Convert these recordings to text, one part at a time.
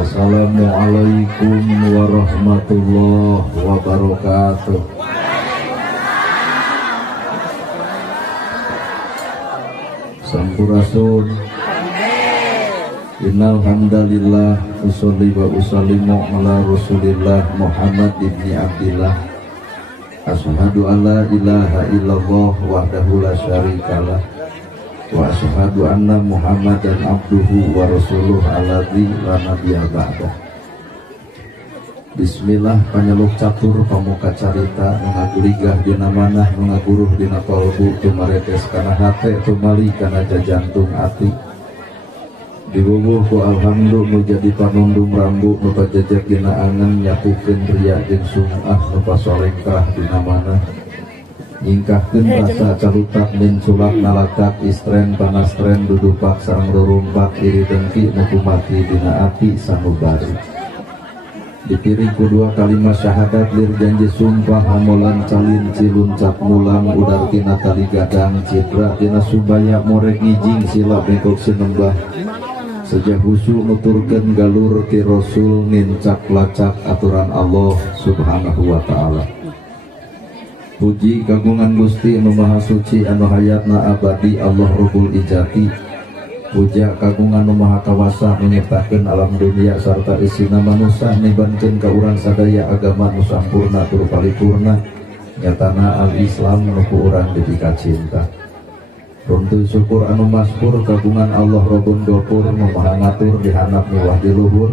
Assalamualaikum warahmatullahi wabarakatuh. Sampurasun. Innal hamdalillah usolli wa usallimu ala Rasulillah Muhammad ibni Abdillah. Asyhadu an la ilaha illallah wahdahu la syarikalah wa asyhadu anna Muhammadan abduhu wa rasuluh alladzi la nabiyya ba'dah. Bismillah panyeluk catur pamuka carita mengaguligah dina manah mengaguruh dina kalbu tumaretes kana hate tumali kana jajantung ati. Dibubuh ku alhamdulillah nu jadi panundung rambu nu pajejeg dina angan nyakukeun ria jeung sum'ah nu pasoleng kerah dina manah nyingkahkeun rasa calutak min sulak nalakat istren panastren dudupak sareng rurumpak iri dengki nu kumati dina ati sanubari. Dipiring kedua kalimat syahadat lir janji sumpah hamolan calin cilun cap mulang udar tina tali gadang citra tina subaya morek ngijing sila bengkok sinembah sejak husu nuturkeun galur ti rasul nincak lacak aturan Allah subhanahu wa ta'ala. Puji kagungan Gusti anu maha suci anu hayatna abadi Allah Rabbul Ijati. Puja kagungan nu maha kawasa menyiptakeun alam dunia sarta isina manusia nibankeun ka urang sadaya agama nu sampurna tur paripurna nyatana al-Islam nu ku urang dipika cinta. Runtuh syukur anu masykur kagungan Allah Rabbun Ghafur nu maha ngatur di handap miwah di luhur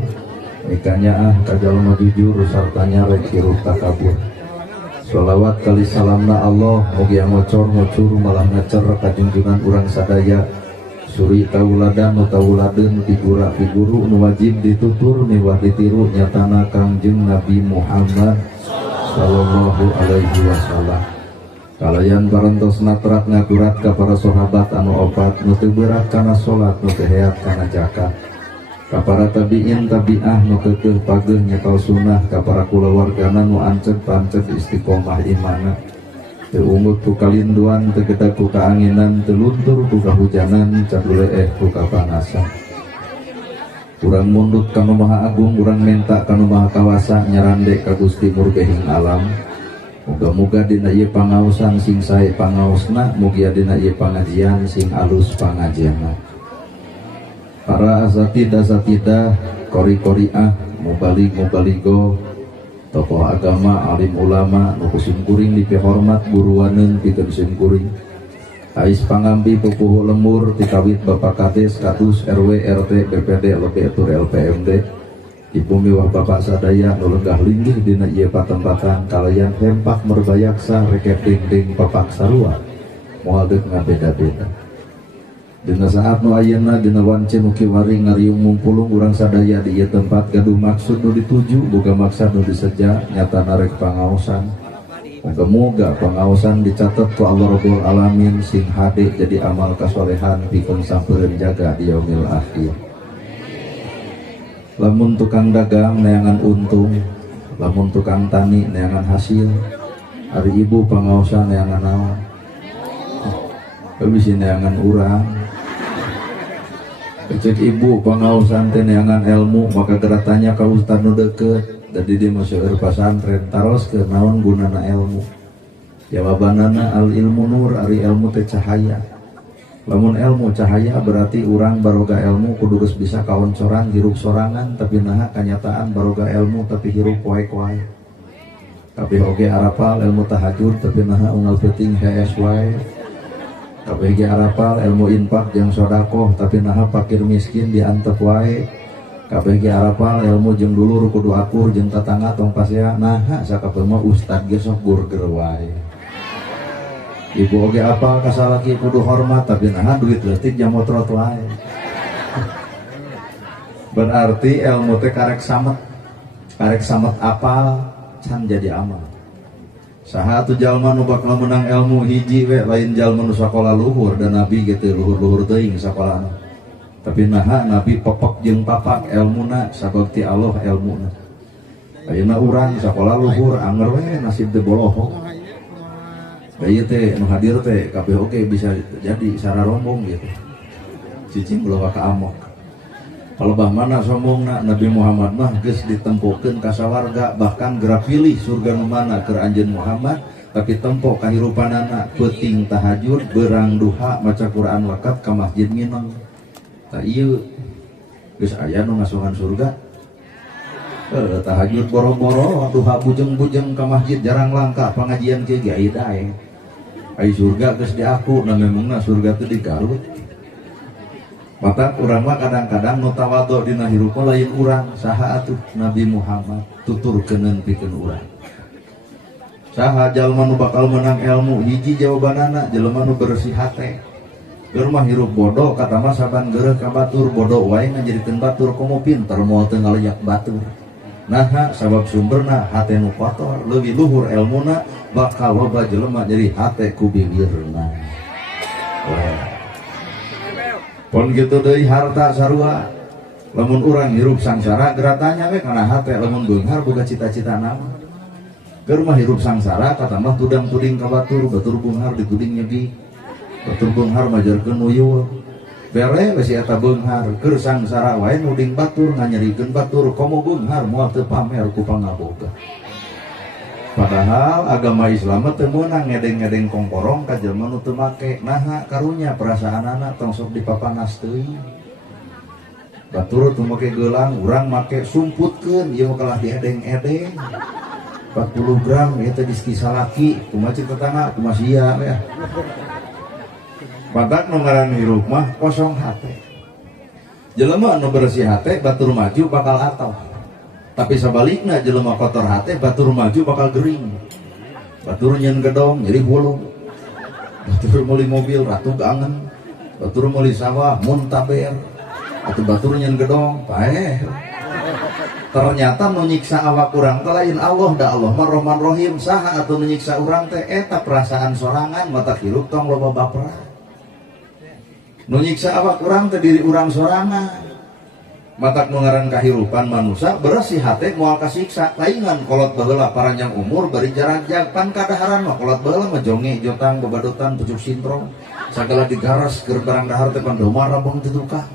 nikanya kajalma jujur sarta nyarek hirup takabur. Sholawat kali salamna Allah mugi ngocor ngocur malah ngacer ka junjungan urang sadaya suri tauladan nu tauladeun figura figuru nu wajib ditutur miwah ditiru nyatana Kangjeng Nabi Muhammad sallallahu alaihi wasallam. Kalayan parantos natrat ngagurat ka para sahabat anu opat nu teu berat kana salat nu teu heat kana zakat ka para tabiin tabiah nu keukeuh pageuh nyekal sunah ka para kulawargana nu ancet pancet istiqomah imanna teu unggul ku kalinduan teu kedah ku kaanginan teu luntur ku kahujanan caduleeh ku kapanasan. Urang mundut kanu maha agung urang menta kanu maha kawasa nyarande ka Gusti murbehing alam. Muga-muga dina ieu pangaosan sing sae pangaosna mugi dina ieu pangajian sing alus pangajianna. Para asatidah kori-koriah mubalig-mubaligo tokoh agama alim ulama nu kusim kuring dipihormat buruaneun pikeun sim kuring ais pangampi pupuh lemur tikawit Bapak Kades Kadus RW RT BPD LB tur LPMD ibu miwah Bapak sadaya nu lenggah linggih dina ieu patempatan kalayan hempak merbayaksa reket dingding papak sarua moal deuk ngabeda-beda. Dina saat nu ayeuna dina wance nu kiwari ngariung mumpulung urang sadaya di ieu tempat gaduh maksud nu dituju boga maksud nu diseja nyatana rek pangaosan. Moga-moga pangaosan dicatet ku Allah Rabbul Alamin sing hade jadi amal kasolehan pikeun sampeureun jaga di yaumil akhir. Lamun tukang dagang neangan untung, lamun tukang tani neangan hasil, ari ibu pangaosan neangan naon? Bisi neangan urang. Cek ibu pangaosan teh neangan ilmu, maka geratannya ka ustad nu deukeut, da di dieu mah seueur pasantren taroskeun naon gunana ilmu. Jawabanana al ilmu nur ari ilmu teh cahaya. Lamun ilmu cahaya berarti urang baroga ilmu kudu geus bisa kaoncoran hirup sorangan tapi naha kanyataan baroga ilmu tapi hirup wae-wae. Kabeh oge arapal ilmu tahajud tapi naha unggal peuting hees wae. Kabeh ge arapal ilmu infak jeung sedekah tapi naha fakir miskin diantep wae. Kabeh ge arapal ilmu jeung dulur kudu akur jeung tatangga tong pasea naha sakabeh mah ustad ge sok burger wae. Ibu oge apa kasalaki kudu hormat tapi nah duit leutik jam motrot wae. Berarti ilmu teh karek samet apal can jadi amal. Saha atuh jalma nu bakal menang ilmu hiji we lain jalma nu sakola luhur dan nabi gitu luhur-luhur teuing sakolana. Tapi naha nabi popok jeung papak ilmuna sagokti Allah ilmuna. Ayeuna urang sakola luhur anger we nasib teu bolohong. Bayi teh nu hadir teh kabeh oke bisa jadi sararombong gitu. Cicing belum ka amok. Palebah mana sombongna Nabi Muhammad mah geus ditempukeun ka sawarga, bahkan geura pilih surga nu mana keur anjeun Muhammad, tapi tempo kahirupanana peuting tahajud, beurang duha, maca Quran lengkap ka masjid Minang. Tah ieu geus aya nu ngasuhan surga. Tahajud boro-boro, duha bujeng-bujeng ka masjid jarang langka, pengajian kieu ge aya dae. Ai surga geus diaku, na memangna surga teh di Garut. Mata urang mah kadang-kadang nu tawadhu dina hirupna lain urang, saha atuh Nabi Muhammad tuturkeuneun pikeun urang. Saha jalma nu bakal menang ilmu, hiji jawabanana jelema nu bersih hate. Keur mah hirup bodoh, kata mah saban geureuh ka batur bodoh wae ngajadikeun batur, komo pinter moal teu ngaleyak batur. Nah, sabab sumberna hate nu kotor, leuwih luhur ilmuna, bakal loba jelema jadi hate ku bibirna. Wah. Pon gitu deui harta sarua, lamun urang hirup sangsara geratanya we kana hate, lamun beunghar boga cita-cita naon. Keur mah hirup sangsara kata mah tudang-tuding ka batur, batur beunghar dituding nyegi, batur beunghar majarkeun uyul. Bere we si eta beunghar, keur sangsara wae nuding batur nganyerikeun batur, komo beunghar moal teu pamer ku pangaboga. Padahal agama Islam teu meunang ngedeng-ngedeng kongkorong ka jelema nu teu make. Naha karunya perasaanana tong sok dipapanas teuing. Batur teu make geulang, urang make sumputkeun, ieu kalah diedeng-edeng. 40 gram ieu teh diski salaki, kumaha cik tetangga, kumaha sia we. Batak nu ngaran hirup mah kosong hate. Jelema nu bersih hate batur maju bakal atoh. Tapi sebaliknya jelema kotor hati, batur maju bakal gering. Batur nyen gedong jadi hulu. Batur meuli mobil ratu gangen. Batur meuli sawah muntaber. Atau batur nyen gedong paeh. Ternyata nu nyiksa awak urang teh lain Allah, da Allah mah Rahman Rahim. Saha atuh nu nyiksa urang teh eta perasaan sorangan, mata hirup tong loba baperan. Nu nyiksa awak urang teh diri urang sorangan. Matak mengaran kahirupan manusia bersih hati moal kasiksa laingan kolot baheula paranjang umur bari jarak pan kadaharan mah kolot baheula mah jonge jotang bebadotan pucuk sintrong sagala digaras keur barang dahar teh pan domar rabeng teu tukang.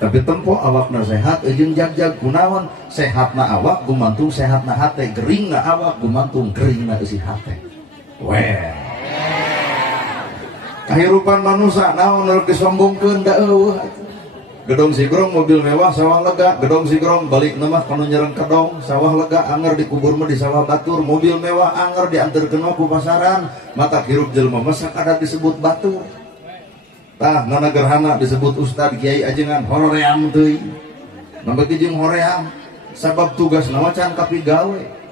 Tapi tempo awakna sehat jeung jag-jag kunaon sehatna awak gumantung sehatna hate, geringna awak gumantung geringna isi hate. Weh kahirupan manusia naon nu disombongkeun da eueuh. Gedong sigrong mobil mewah sawah lega, gedong sigrong balik nemah kanu nyereng kedong sawah lega, anger dikubur mah di sawah batur, mobil mewah anger dianterkeun ku pasaran, mata hirup jelema mah sakada disebut batur. Tah nana gerhana disebut ustad kiai ajengan hoream teuing. Nambah jeung hoream sabab tugasna mah can kapigawe.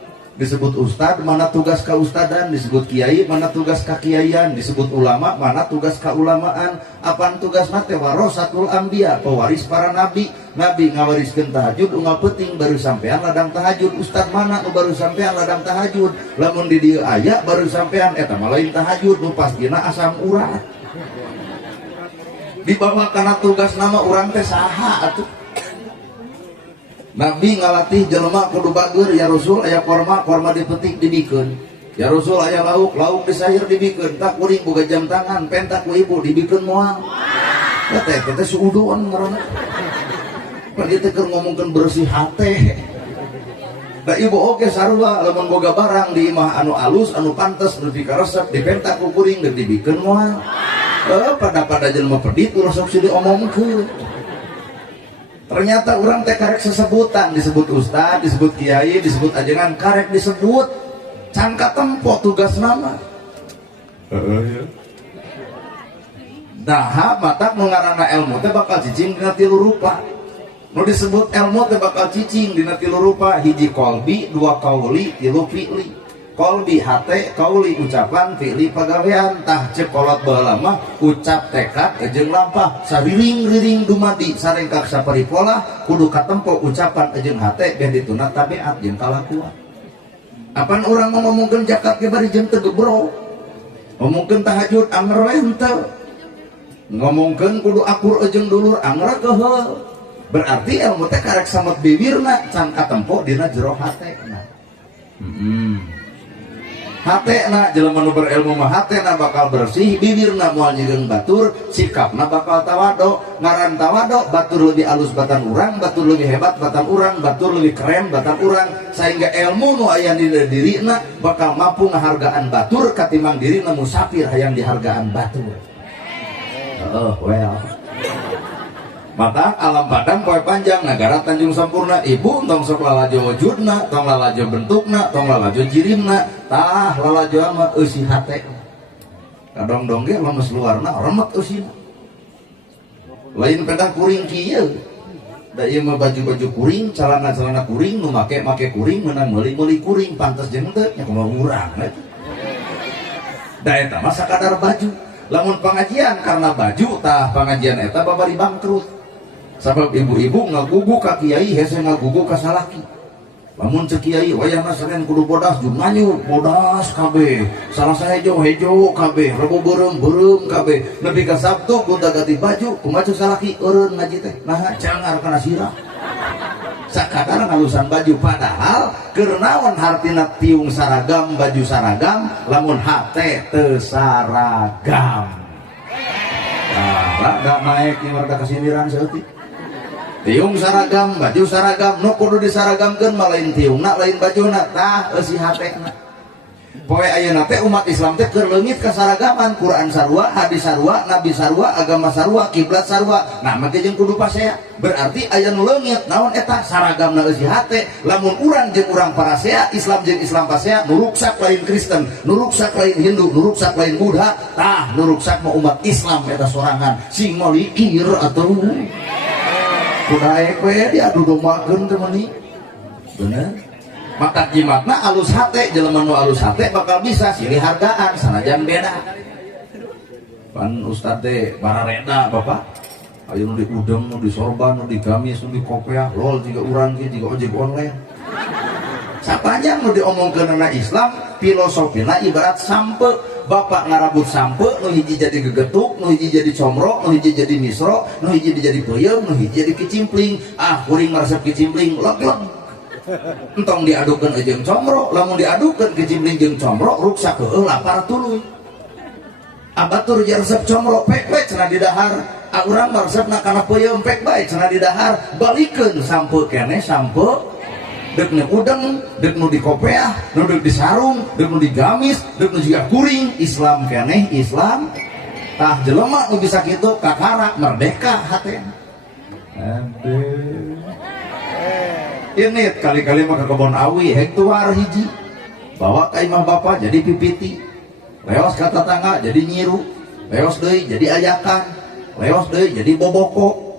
Disebut ustad mana tugas kaustadan, disebut kiai mana tugas kakiaian, disebut ulama mana tugas kaulamaan. Apaan tugasna teh warasatul anbiya, pewaris para nabi. Nabi ngawariskeun tahajud unggal peuting baru sampean ladang tahajud. Ustad mana nu baru sampean ladang tahajud? Lamun di dieu aya baru sampean eta mah lain tahajud, nu pastina asam urat. Dibawa kana tugas nama urang teh saha atuh? Nabi ngalatih jelema kudu bager, ya Rasul aya korma dipetik dibikeun. Ya Rasul aya lauk disayur dibikeun. Tak kuring boga jam tangan, pentak ku ibu dibikeun moal. Teh teh suudon ngaranna. Padi teh keur ngomongkeun bersih hate. Da ibu oge sarua lamun boga barang di imah anu alus, anu pantes, nepi ka resep dipentak ku kuring geus dibikeun moal. Pada jelema pedit urang sok diomongkeun. Ternyata orang teh karek sesebutan, disebut ustad, disebut kiai, disebut ajengan, karek disebut cangka tempo tugas nama. Nah, matak mengarana ilmu teh bakal cicing dina 3 rupa. Nu disebut ilmu teh bakal cicing dina 3 rupa, hiji kolbi, 2 kauli, 3 fi'li. Kolbi hate, kauli ucapan, fi'li pagawean. Tah cek kolot baheula mah ucap tekad jeung lampah, sariring-riring dumadi sarengkak saparipola kudu katempo ucapan jeung hate beh ditunat tabiat jeung kalakuan. Apan urang ngomongkeun zakat ge bari jeung teu gebro. Ngomongkeun tahajud anger we henteu. Ngomongkeun kudu akur jeung dulur anger keheul. Berarti ilmu teh karek samet bibirna can katempo dina jero hatena. hatena jelema nu berilmu mah hatena bakal bersih, bibirna moal nyegeung batur, sikapna bakal tawado. Ngaran tawado, batur lebih alus batan urang, batur lebih hebat batan urang, batur lebih keren batan urang, sehingga ilmu nu aya di dirina bakal mampu ngahargaan batur katimbang dirina musafir hayang dihargaan batur. Oh well. Mata alam padang poe panjang negara Tanjung Sampurna ibu tong sok lalajo wujudna, tong lalajo bentukna, tong lalajo jirimna, tah lalajo mah eusi hate. Kadang-dong ge lemes luarna remet eusina. Lain pedah kuring kieu. Da ieu mah baju-baju kuring, celana-celana kuring, nu make kuring, meunang meuli-meuli kuring, pantes jeung teu nya kumaha urang we. Da eta mah sakadar baju. Lamun pengajian karena baju tah pengajian eta babari bangkrut. Sabab ibu-ibu ngagugu ka kiai hese ngagugu ka salaki. Lamun cek kiai wayahna Senin kudu bodas jumanyu bodas kabeh. Salasa hejo kabeh, Rebo beureum kabeh. Nepi ka Sabtu kudu ganti baju kumaha salaki eureun ngaji teh. Nah cangar kana sirah. Sakadar ngalusan baju padahal keur naon hartina tiung saragam baju saragam lamun hate teu saragam. Nah, da naik ieu marga kasindiran saeutik. Tiung saragam, baju saragam, nu kudu disaragamkeun mah lain tiungna, lain bajuna, tah eusi hatena. Poe ayeuna teh umat Islam teh keur leungit kasaragaman, Quran sarua, hadis sarua, nabi sarua, agama sarua, kiblat sarua. Nah, make jeung kudu pasea. Berarti aya nu leungit, naon eta saragamna eusi hate. Lamun urang jeung urang parasea, Islam jeung Islam pasea, nu ruksak lain Kristen, nu ruksak lain Hindu, nu ruksak lain Buddha, tah nu ruksak mah umat Islam eta sorangan. Sing malikir atuh. Kudaek we diadu dombakeun teh meuni. Bener. Mata jimatna alus hate, jelema nu alus hate bakal bisa silih hargaan sanajan beda. Pan ustad teh barareda Bapak. Aya nu di udeng, nu di sorban, nu di gamis, nu di kopiah, lol jiga urang ge jiga ojek online. Sapanjang nu diomongkeunna Islam, filosofina ibarat sampe. Bapak ngarabut sampe, nu hiji jadi gegetuk, nu hiji jadi comro, nu hiji jadi misro, nu hiji jadi peuyeum, nu hiji jadi kicimpling. Ah, kuring maresep kicimpling leg-leg. Entong diadukeun jeung comro, lamun diadukeun kicimpling jeung comro ruksak heueuh lapar tuluy. Abatur jeung resep comro pek bae cenah di dahar. Urang maresepna kana peuyeum pek bae cenah di dahar. Balikeun sampe keneh sampe dek nu udeng, dek nu di kopeah, nu dek di sarung, dek nu di gamis, dek nu juga kuring. Islam keneh Islam. Tah jelema nu bisa kitu kakara merdeka hatena. Aduh. Ini kali-kali mah ke kebon awi hektuar hiji. Bawa ka imah bapa jadi pipiti. Leos ka tetangga jadi nyiru. Leos deui jadi ayakan. Leos deui jadi boboko.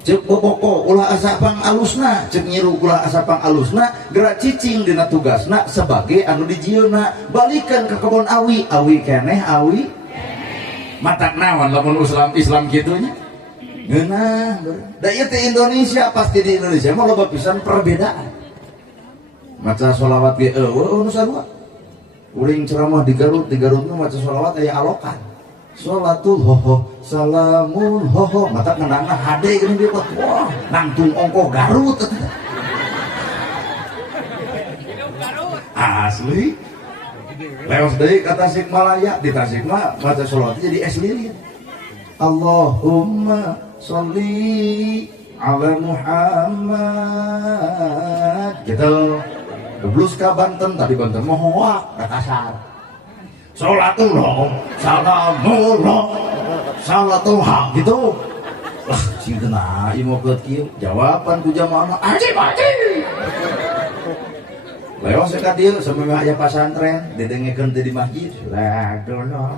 Cek boboko ulah asapang alusna, cek nyiru ulah asapang alusna, gerak cicing dina tugasna sebagai anu dijieuna. Balikan ke kebon awi, awi keneh awi matak naon lamun Islam kitunya ngeunah. Da ieu teh Indonesia, pasti di Indonesia mah loba pisan perbedaan. Maca sholawat ge eueuh nu sarua. Uling ceramah di Garut mah maca sholawat aya alokan. Sholatul hoho, salamul hoho, mata kenangna hade gini dia, wah, nangtung ongkoh Garut. Asli. Leos deui ka Tasikmalaya, di Tasikma maca sholawat jadi es lilin. Allahumma sholli ala Muhammad. Gitu. Beblus ka Banten, tadi Banten mah hoak, da kasar. Sholatullah, salamullah, salatullah gitu. Lah, sing kena ieu mah kieu jawaban ku jamaah mah ajib. Leos ka dieu sampeyan aya pasantren didengekeun teh di masjid. Lah, dono.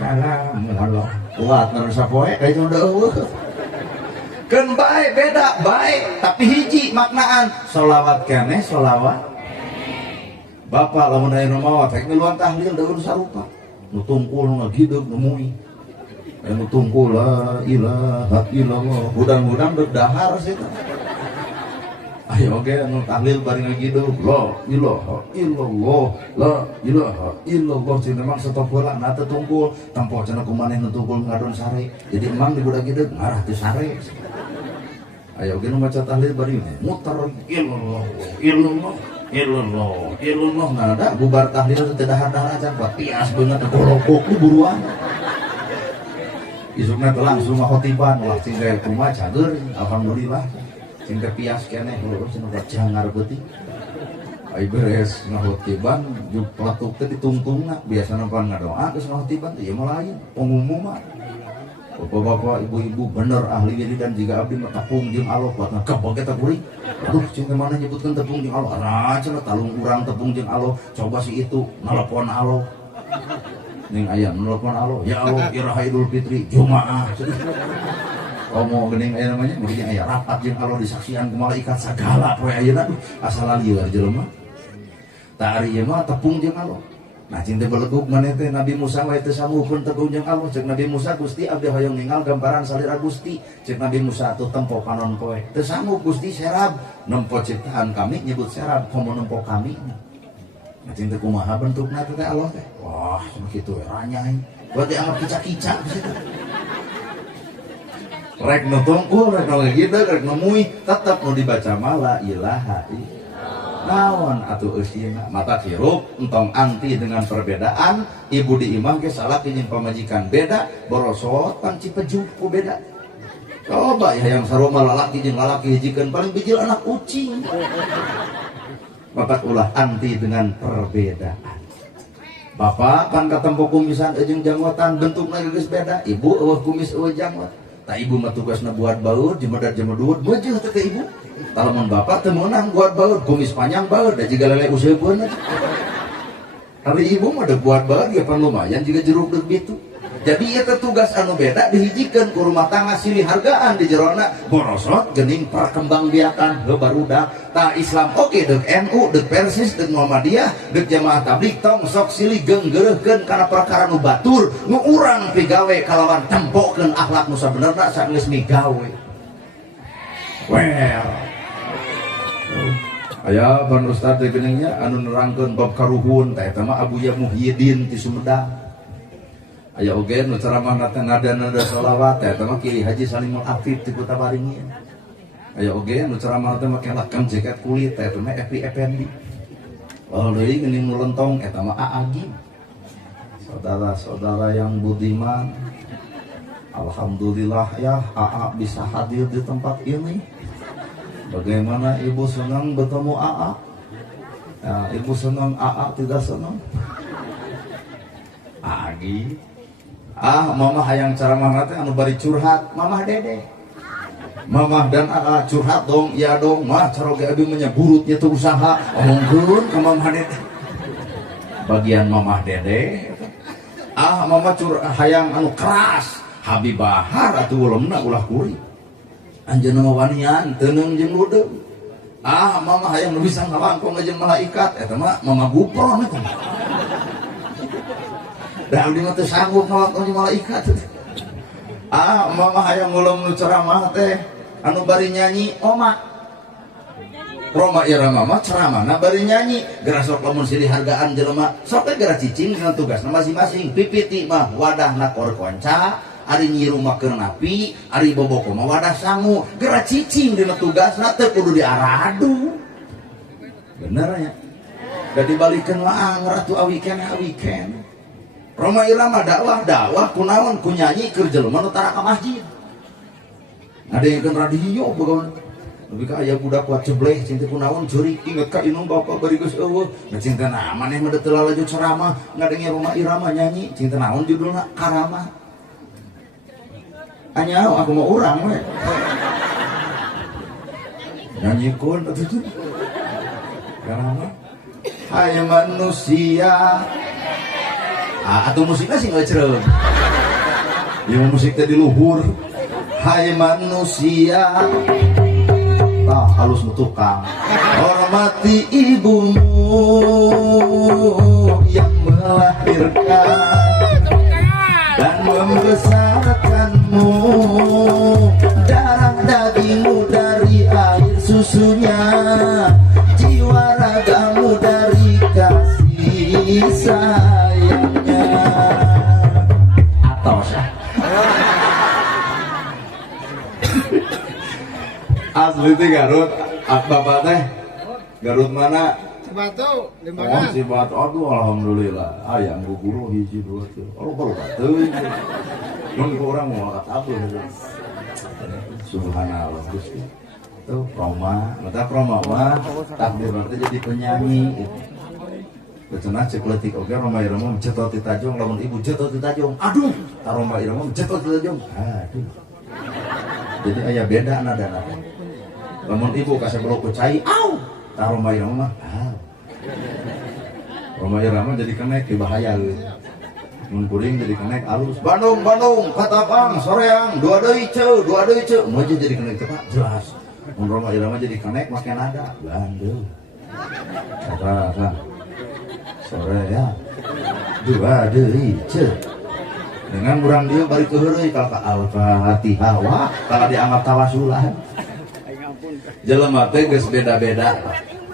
Salamullah. Kuat nu sapoe kayak nu eueuh. Keun bae beda bae tapi hiji maknaan. Sholawat keneh sholawat. Bapak lamun aya nu maot rek miluan tahlil daun sarupa. Nu tungkul nu ngagideg nu muih. Nu tungkul la ilaha illallah. Hudang-hudang deuk dahar sia. Ayo oge nu tahlil bari ngagideg la ilaha illallah. La ilaha illallah cina mang stop heula na teu tungkul. Tempo cenah kumaneh nu tungkul ngadon sare. Jadi emang di budak gideg ngarah teu sare. Ayo oge nu maca tahlil bari mutar illallah illallah ilullah nada bubar tahlil teu dahar-dahar acan buat pias beungeut golokok ku buruan. Isukna teh langsung khotiban ulah cing teh kumaha cager alhamdulillah. Cing teh pias keneh leureus cenah buat jangar beuting. Ai beres ngahotiban juk pelatuk teh ditungtungna biasana pan ngadoa geus ngahotiban teh ieu mah lain pengumuman. Bapak-bapak, ibu-ibu bener ahli wiridan jika abdi mah tepung jeung alo buat ngekebog eta kuring. Aduh, cing teh mana nyebutkeun tepung jeung alo? Ara cenah talung urang tepung jeung alo. Coba si itu nelpon alo. Ning aya nelpon alo, ya alo Iraha Idul Fitri Jumaah. Komo geuning aya namanya, mungkin aya rapat jeung alo disaksian ku malaikat sagala poe ayeuna asal lieur jelema. Tah ari ieu mah tepung jeung alo. Nah cinta beleguk maneh teh Nabi Musa wae teu sanggupeun tepung jeung alo. Cek Nabi Musa Gusti abdi hoyong ningal gambaran salira Gusti. Cek Nabi Musa atuh tempo panon poe. Teu sanggup Gusti serab nempo ciptaan kami nyebut serab komo nempo kami. Nah cinta kumaha bentukna teh Allah teh. Wah, cenah kitu we ranyai. Berarti anggap kicak-kicak kitu. Rek nu tungkul, rek nu ngegideg, rek nu muih, tetep nu dibaca mala ilaha illallah. Naon atuh eusina mata hirup entong angti dengan perbedaan ibu di imam ge salaki jeung pamajikan beda borosot pan cipejuk ku beda. Coba ya yang sarua lalaki jeung lalaki hijikeun paling bijil anak ucing. Bapak ulah anti dengan perbedaan. Bapak pan katempo kumisan jeung janggotan bentukna geus beda, ibu eueuh kumis eueuh janggot. Tah ibu mah tugasna buat baur jemedar jemedut beujeuh teh ibu. Talamun bapak teu meunang buat baur kumis panjang baur da jiga lele useupeun. Hari ibu mah deuk buat baur ge pan lumayan jiga jeruk deuk bitu. Jadi ieu teh tugas anu beda dihijikeun ku rumah tangga silih hargaan di jerona borosot geuning perkembangbiakan barudak. Tah Islam oke deuk NU deuk Persis deuk Muhammadiyah deuk Jamaah Tabligh tong sok silih geunggeureukkeun kana perkara nu batur nu urang pigawe kalawan tempokeun akhlak nu sabenerna saenggeus migawe. Well. Aya pan ustaz teh geuning nya anu nerangkeun bab karuhun teh eta mah Abuya Muhyiddin ti Sumedang. Aya oge nu ceramahna teh nada-nada shalawat eta mah Kiai Haji Salimul Afif ti Kota Waringin. Aya oge nu ceramahna teh make lakam jaket kulit eta mah Epi Effendi. Oh deui geuning nu lentong eta mah Aagi. Saudara-saudara yang budiman, alhamdulillah ya AA bisa hadir di tempat ini. Bagaimana ibu senang bertemu AA? Ya, ibu senang, AA tidak senang. Agi, mama hayang ceramah teh anu bari curhat, mamah dede. Mamah dan AA curhat dong, ya dong, mah caroge abi menyeburutnya tuh usaha, omongkeun ka mamah dede. Bagian mamah dede, mama hayang anu keras, Habibahar atuh ulemna ulah kuring. Anjeunna mah wanian teuneng jeung ludeung. Mama hayang nu bisa ngalangkong jeung malaikat eta mah mama gupron eta. Da abdi mah teu sanggup ngalangkong jeung malaikat. Mama hayang ngulung nu ceramah teh anu bari nyanyi oma. Roma Irama mah ceramahna bari nyanyi, geura sok lamun silih hargaan jelema, sok teh geura cicing dengan tugasna masing-masing. Pipiti mah wadahna kor konca, ari nyiru makeun api, ari boboko mah wadah sangu, geura cicing dina tugasna teu kudu diaradu. Bener nya. Da dibalikeun waang ratu awiken. Roma Irama dakwah kunaon ku nyanyi keur jelema nu tara ka masjid. Ngadengkeun radio bogawan. Tapi ka aya budak kuat cebleh cinta kunaon ceurik inget ka inung bapak bari geus eueuh. Na cinta naon maneh mah teu lalaju ceramah ngadenge Roma Irama nyanyi cinta naon judulna Karamah. Anyao aku mau urang we. Nyanyikeun atuh. Karamah. Hai manusia. Atuh musikna sing ngeucereun. Ieu musik teh di luhur. Hai manusia. Tah halus tukang. Hormati ibumu yang melahirkan dan membesarkanmu, darah dagingmu dari air susunya, jiwa ragamu dari kasih sayangnya. Atau asli teh Garut, bapak teh Garut mana? Batu, Oh, Limbangan. si Batu, aduh alhamdulillah. Ayang guru hiji dua tuh. Oh, baru batu. Mun orang mau angkat apa gitu. Subhanallah Gusti. Tuh Roma, mata Roma mah takdir nanti jadi penyanyi gitu. Becenah cek letik oke Roma Irama cetot di Tajong lamun ibu cetot di Tajong. Aduh, Roma Irama cetot di Tajong. Aduh. Jadi aya beda nada. Lamun ibu kasih belok cai, au. Roma Irama mah. Roma Irama jadi kenek di bahaya gitu. Mun kuring jadi kenek alus. Bandung, Katapang, Soreang, dua deui ceu. Mau jadi kenek teh jelas. Mun Roma Irama jadi kenek make nada. Bandung. Kata sore ya. Dua deui ceu. Dengan urang dia bari ke heureuy ka Al-Fatihah wah, kalau dianggap tawasulan. Jelema teh geus beda-beda.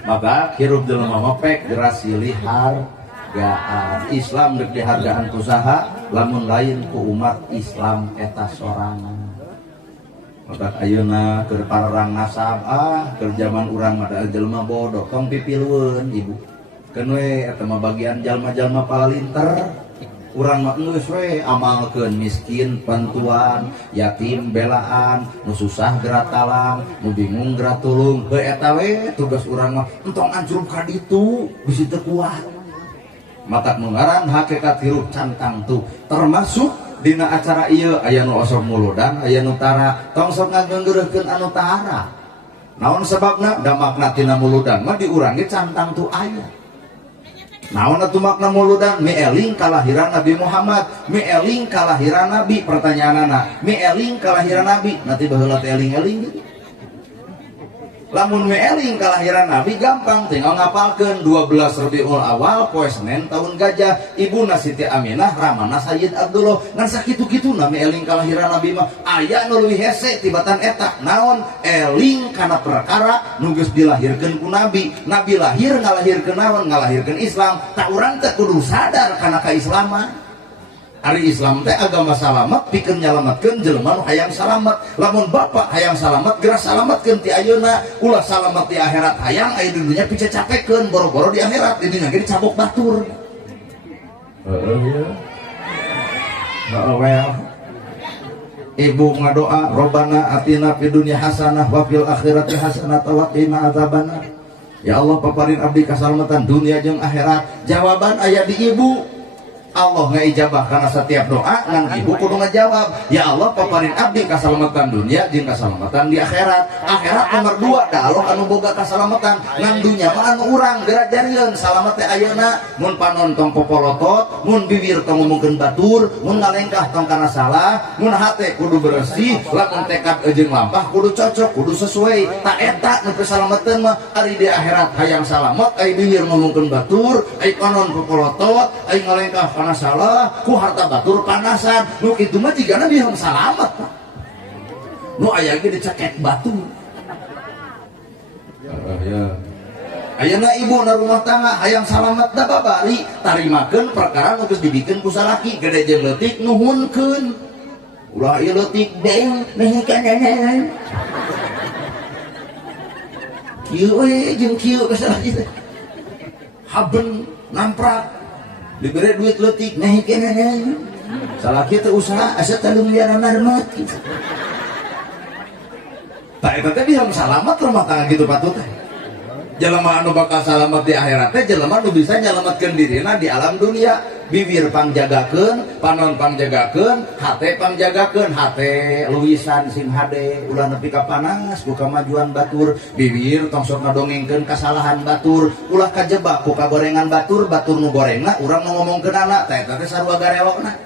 Maka hirup jelema mah pek geras silih hargaan. Islam dek dihargaan kusaha lamun lain ku umat Islam eta sorangan. Maka ayeuna keur parang nasab keur zaman urang mah jelema bodoh tong pipilweun ibu. Keun we eta mah bagian jalma-jalma palalinter. Urang mah geus we amalkeun miskin, pantuan, yatim belaan, nu susah gerak talang, nu bingung gerak tulung. Heuh eta we tugas urang mah entong anjruk ka ditu bisi teu kuat. Matak mengaran hakikat hirup cantang tuh termasuk dina acara ieu aya nu osok muludan aya nu tara tong sok ngagenggeureukeun anu tara. Naon sababna? Da makna tina muludan mah diurangi cantang tuh aya. Naon atuh makna muludan? Mieling kalahiran Nabi Muhammad, mieling kalahiran Nabi. Pertanyaanana, mieling kalahiran Nabi nanti baheula teh eling-eling gitu. Lamun meeling kalahiran Nabi gampang tinggal ngapalkeun 12 Rabiul Awal poe Senen tahun gajah ibuna Siti Aminah ramana Sayyid Abdullah ngan sakitu-kituna meeling kalahiran Nabi mah aya nu leuwih hese tibatan eta naon eling kana perkara nu geus dilahirkeun ku Nabi. Nabi lahir ngalahirkeun naon? Ngalahirkeun Islam. Tak urang teh kudu sadar kana kaislaman. Ari Islam teh agama salamet pikeun nyalametkeun jelema nu hayang salamet. Lamun bapak hayang salamet geura salametkeun ti ayeuna, ulah salamet di akhirat hayang aya di dunya pice capekeun boro-boro di akhirat di dunya ge dicabok batur. Ibu ngadoa Robbana atina fid dunya hasanah wa fil akhirati hasanah wa qina adzabannar. Ya Allah paparin abdi kasalamatan dunia jeung akhirat. Jawaban aya di ibu. Allah ngaijabah karena setiap doa ngan ibu kudu ngajawab ya Allah paparin abdi kasalamatan dunia jeung kasalamatan di akhirat. Akhirat nomor 2 da Allah anu boga kasalamatan ngan dunya mah anu urang geura jarieun salamet teh ayeuna mun panon tong popolotot mun bibir tong ngomongkeun batur mun ngalengkah tong kana salah mun hate kudu bersih lamun tekad jeung lampah kudu cocok kudu sesuai tak eta nu kasalametan mah ari di akhirat hayang salamet ai bibir ngomongkeun batur ai panon popolotot ai ngalengkah kana salah ku harta batur panasan nu kitu mah jigana bilang salamet nu aya ge dicekek batu ya ayeuna ibu na rumah tangga hayang salamet da babari tarimakeun perkara nu geus dibikeun ku salaki gede jeung leutik nuhunkeun ulah ieu leutik deung mehikeun kieu we jeung kieu ka salaki teh haben namprak diberi duit leutik nahikeun salaki teh usaha asa 3 miliaran marmet gitu. Tak eta teh bisa salamet rumah tangga gitu patut teh. Jelema anu bakal salamet di akhirat teh jelema nu bisa nyalametkeun dirina di alam dunia. Bibir pangjagakeun, panon pangjagakeun, hate pangjagakeun, hate luisan sing hade ulah nepi ka panas ku kamajuan batur, bibir tong sok ngadongengkeun kasalahan batur, ulah kajebak ku kagorengan batur, batur nu gorengna urang nu ngomongkeunana teh eta teh sarua garelona.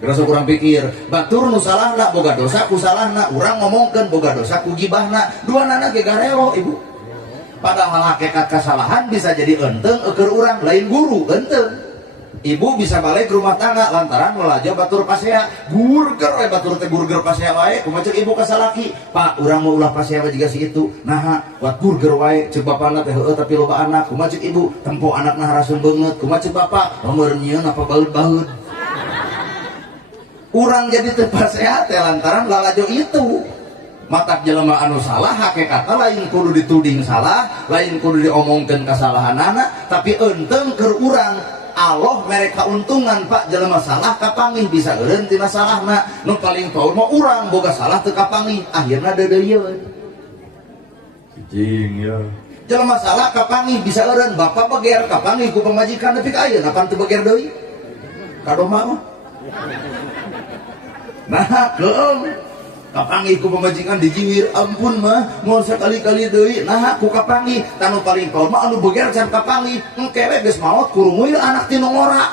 Gerasa kurang pikir, batur nu salahna boga dosa ku salahna, urang ngomongkeun boga dosa ku gibahna, duanana ge garelo ibu. Padahal hakikat kesalahan bisa jadi enteng keur urang lain guru enteng. Ibu bisa balik ke rumah tangga lantaran melaja batur pasea burger we batur teh burger pasea wae kumaha ceuk ibu ka salaki Pak urang mau ulah pasea we jiga si itu nah buat burger wae ceuk bapana teh heueuh tapi loba anak kumaha ceuk ibu tempo anakna harasun beungeut kumaha ceuk bapak nomor nyieun apa baeud-baeud urang jadi teu pasea teh lantaran lalajo itu matak jelema anu salah hakikatna lain kudu dituding salah, lain kudu diomongkeun kasalahanana, tapi eunteng keur urang Allah mereka untungan Pak jelema salah kapangih bisa eureun tina salahna. Nu paling paul mah urang boga salah teu kapangih akhirna deudeuyeun cicing ya. Jelema salah kapangih bisa eureun bapak beger kapangih ku pamajikan nepi ka ayeuna pan teu beger deui kadomah mah. Nah keum kapangih ku pamajikan dijiwir ampun mah mau sekali-kali deui nah ku kapangih tanu paling paul mah anu beger can kapangih engkewe geus maot kurumuy anak tinu ngora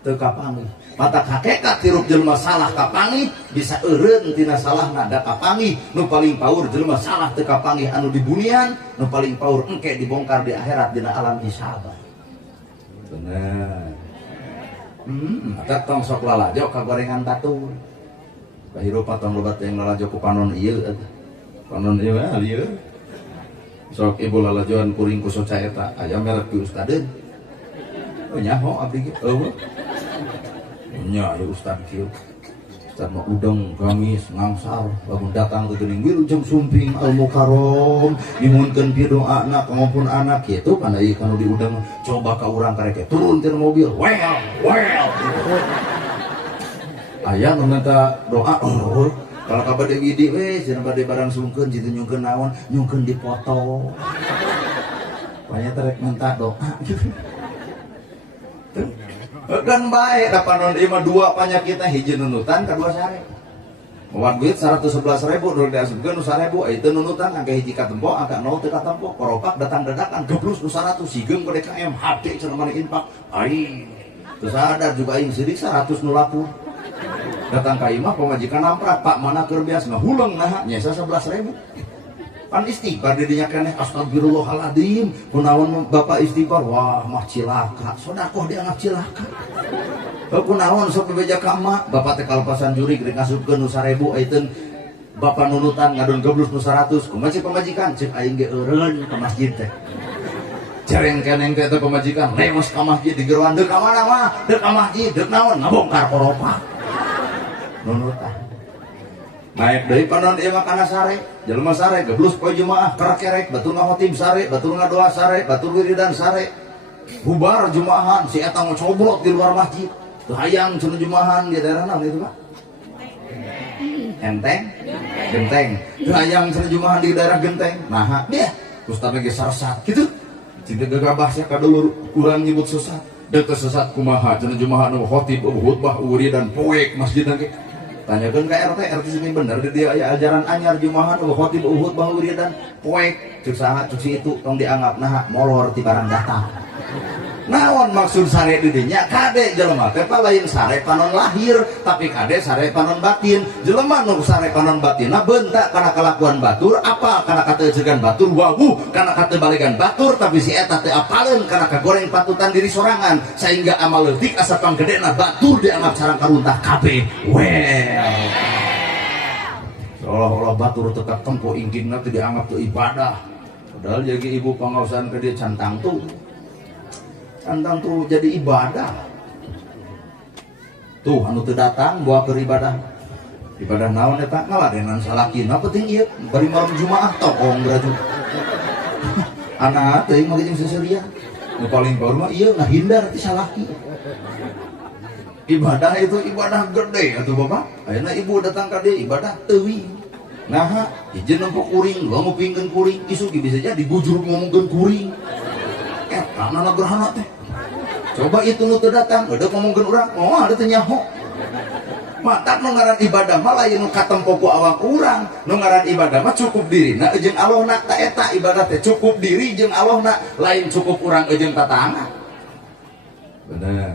teu kapangih. Mata hakikat hirup jelema salah kapangih bisa eureun tina salahna da kapangih. Nu paling paur jelema salah teu kapangih anu di bunian, nu paling paur engke dibongkar di akhirat dina alam hisab. Bener. Eta tong sok lalajo ka gorengan batur. Kahirup tong lobat yang lalajo ku panon ieu. Panon ieu mah lieur. Sok ibu lalajoan kuring ku soca eta aya merek ki ustadeun. Oh nyaho abdi ge. Eueuh. Nya ya ustad kieu. Ustad mah udang gamis ngangsal lamun datang ke geuning wilujeng sumping al mukarrom dimunkeun pieu doana maupun anak kitu kana ieu kanu di udang coba ka urang karek turun tina mobil well aya nu minta doa kalau kabade widi we cenah bade barang sungkeun jitu nyungkeun naon nyungkeun dipoto banyak terek minta doa kan baik dapanon ima dua panyakitna hiji nunutan kadua sare moal duit 111.000 nu diasupkeun nu 1.000 itu nunutan angka hiji katempo angka 0 teu katempo koropak datang dadakan geblus nu 100 sigeung ku DKM HD cenah mani infak aing teu sadar juga aing sidik 100 nu lapur datang ka imah pamajikan namprak pak mana keur bias ngahuleng nah nyesa 11.000 pan istighfar di dinya keneh astagfirullahaladzim kunaon bapak istighfar wah mah cilaka sodakoh dianggap cilaka kunaon sok bebeja ka emak bapak teh kalepasan juri rek ngasupkeun nu 1.000 ayeuna bapak nunutan ngadon geblus nu 100 kumaha cek pamajikan cek aing ge eureun ka masjid teh cereng keneng teh pamajikan leos ka masjid di geroan deuk ka mana mah deuk ka masjid deuk naon ngabongkar koropa nunutan naik dari panon ieu mah kana sare jelema sare geblus poe jumaah kerek batur ngahotim sare batur ngadoa sare batur wiridan sare bubar jumaahan si eta ngocoblok di luar masjid teu hayang cenah jumaahan di daerah naon itu Pak genteng teu hayang cenah jumaahan di daerah genteng nah dia ustaz ge sarsat kitu cinta gegabah sia ka dulur urang nyebut sesat deuk sesat kumaha cenah jumaahan nu khotib khutbah wiridan poek masjid ge tanyakan ke RT sini bener dia aya ajaran anyar jumaahan khotib uhud bahuri dan poek cuk saha cuk si itu tong dianggap nah molor ti barang datang naon maksud sare di dinya kade jelema teh lain sare panon lahir tapi kade sare panon batin jelema nu sare panon batinna beunta kana kalakuan batur apa kana kateucegan batur wawu kana katebaligan batur tapi si eta teh apaleun kana kagoreng patutan diri sorangan sehingga amal leutik asa panggedena batur dianggap sareng karuntah kabeh well seolah-olah batur tetap tempo inggina teu dianggap teu ibadah padahal jadi ibu pangausan ke dia cantang tuh jadi ibadah tuh anu teu datang bawa ke ibadah naon eta ngaladenan salakina penting ieu bari malam jumaah tokong berarti anak teh mah jeung seseria nu paling baru mah ieu ngahindar ti salaki ibadah itu ibadah gede atuh Bapak ayeuna ibu datang ka dieu ibadah teuing nah hiji nempok kuring gua ngupingkeun kuring isu bisa jadi bujur ngomongkeun kuring eta na gerhana teh coba itu nu teu datang udah ngomongkeun urang oh ada teh nyaho matak nu ngaran ibadah mah lain nu katempo ku awak urang nu ngaran ibadah mah cukup dirina jeung Allahna ta eta ibadah teh cukup diri jeung Allahna lain cukup urang jeung tatangga bener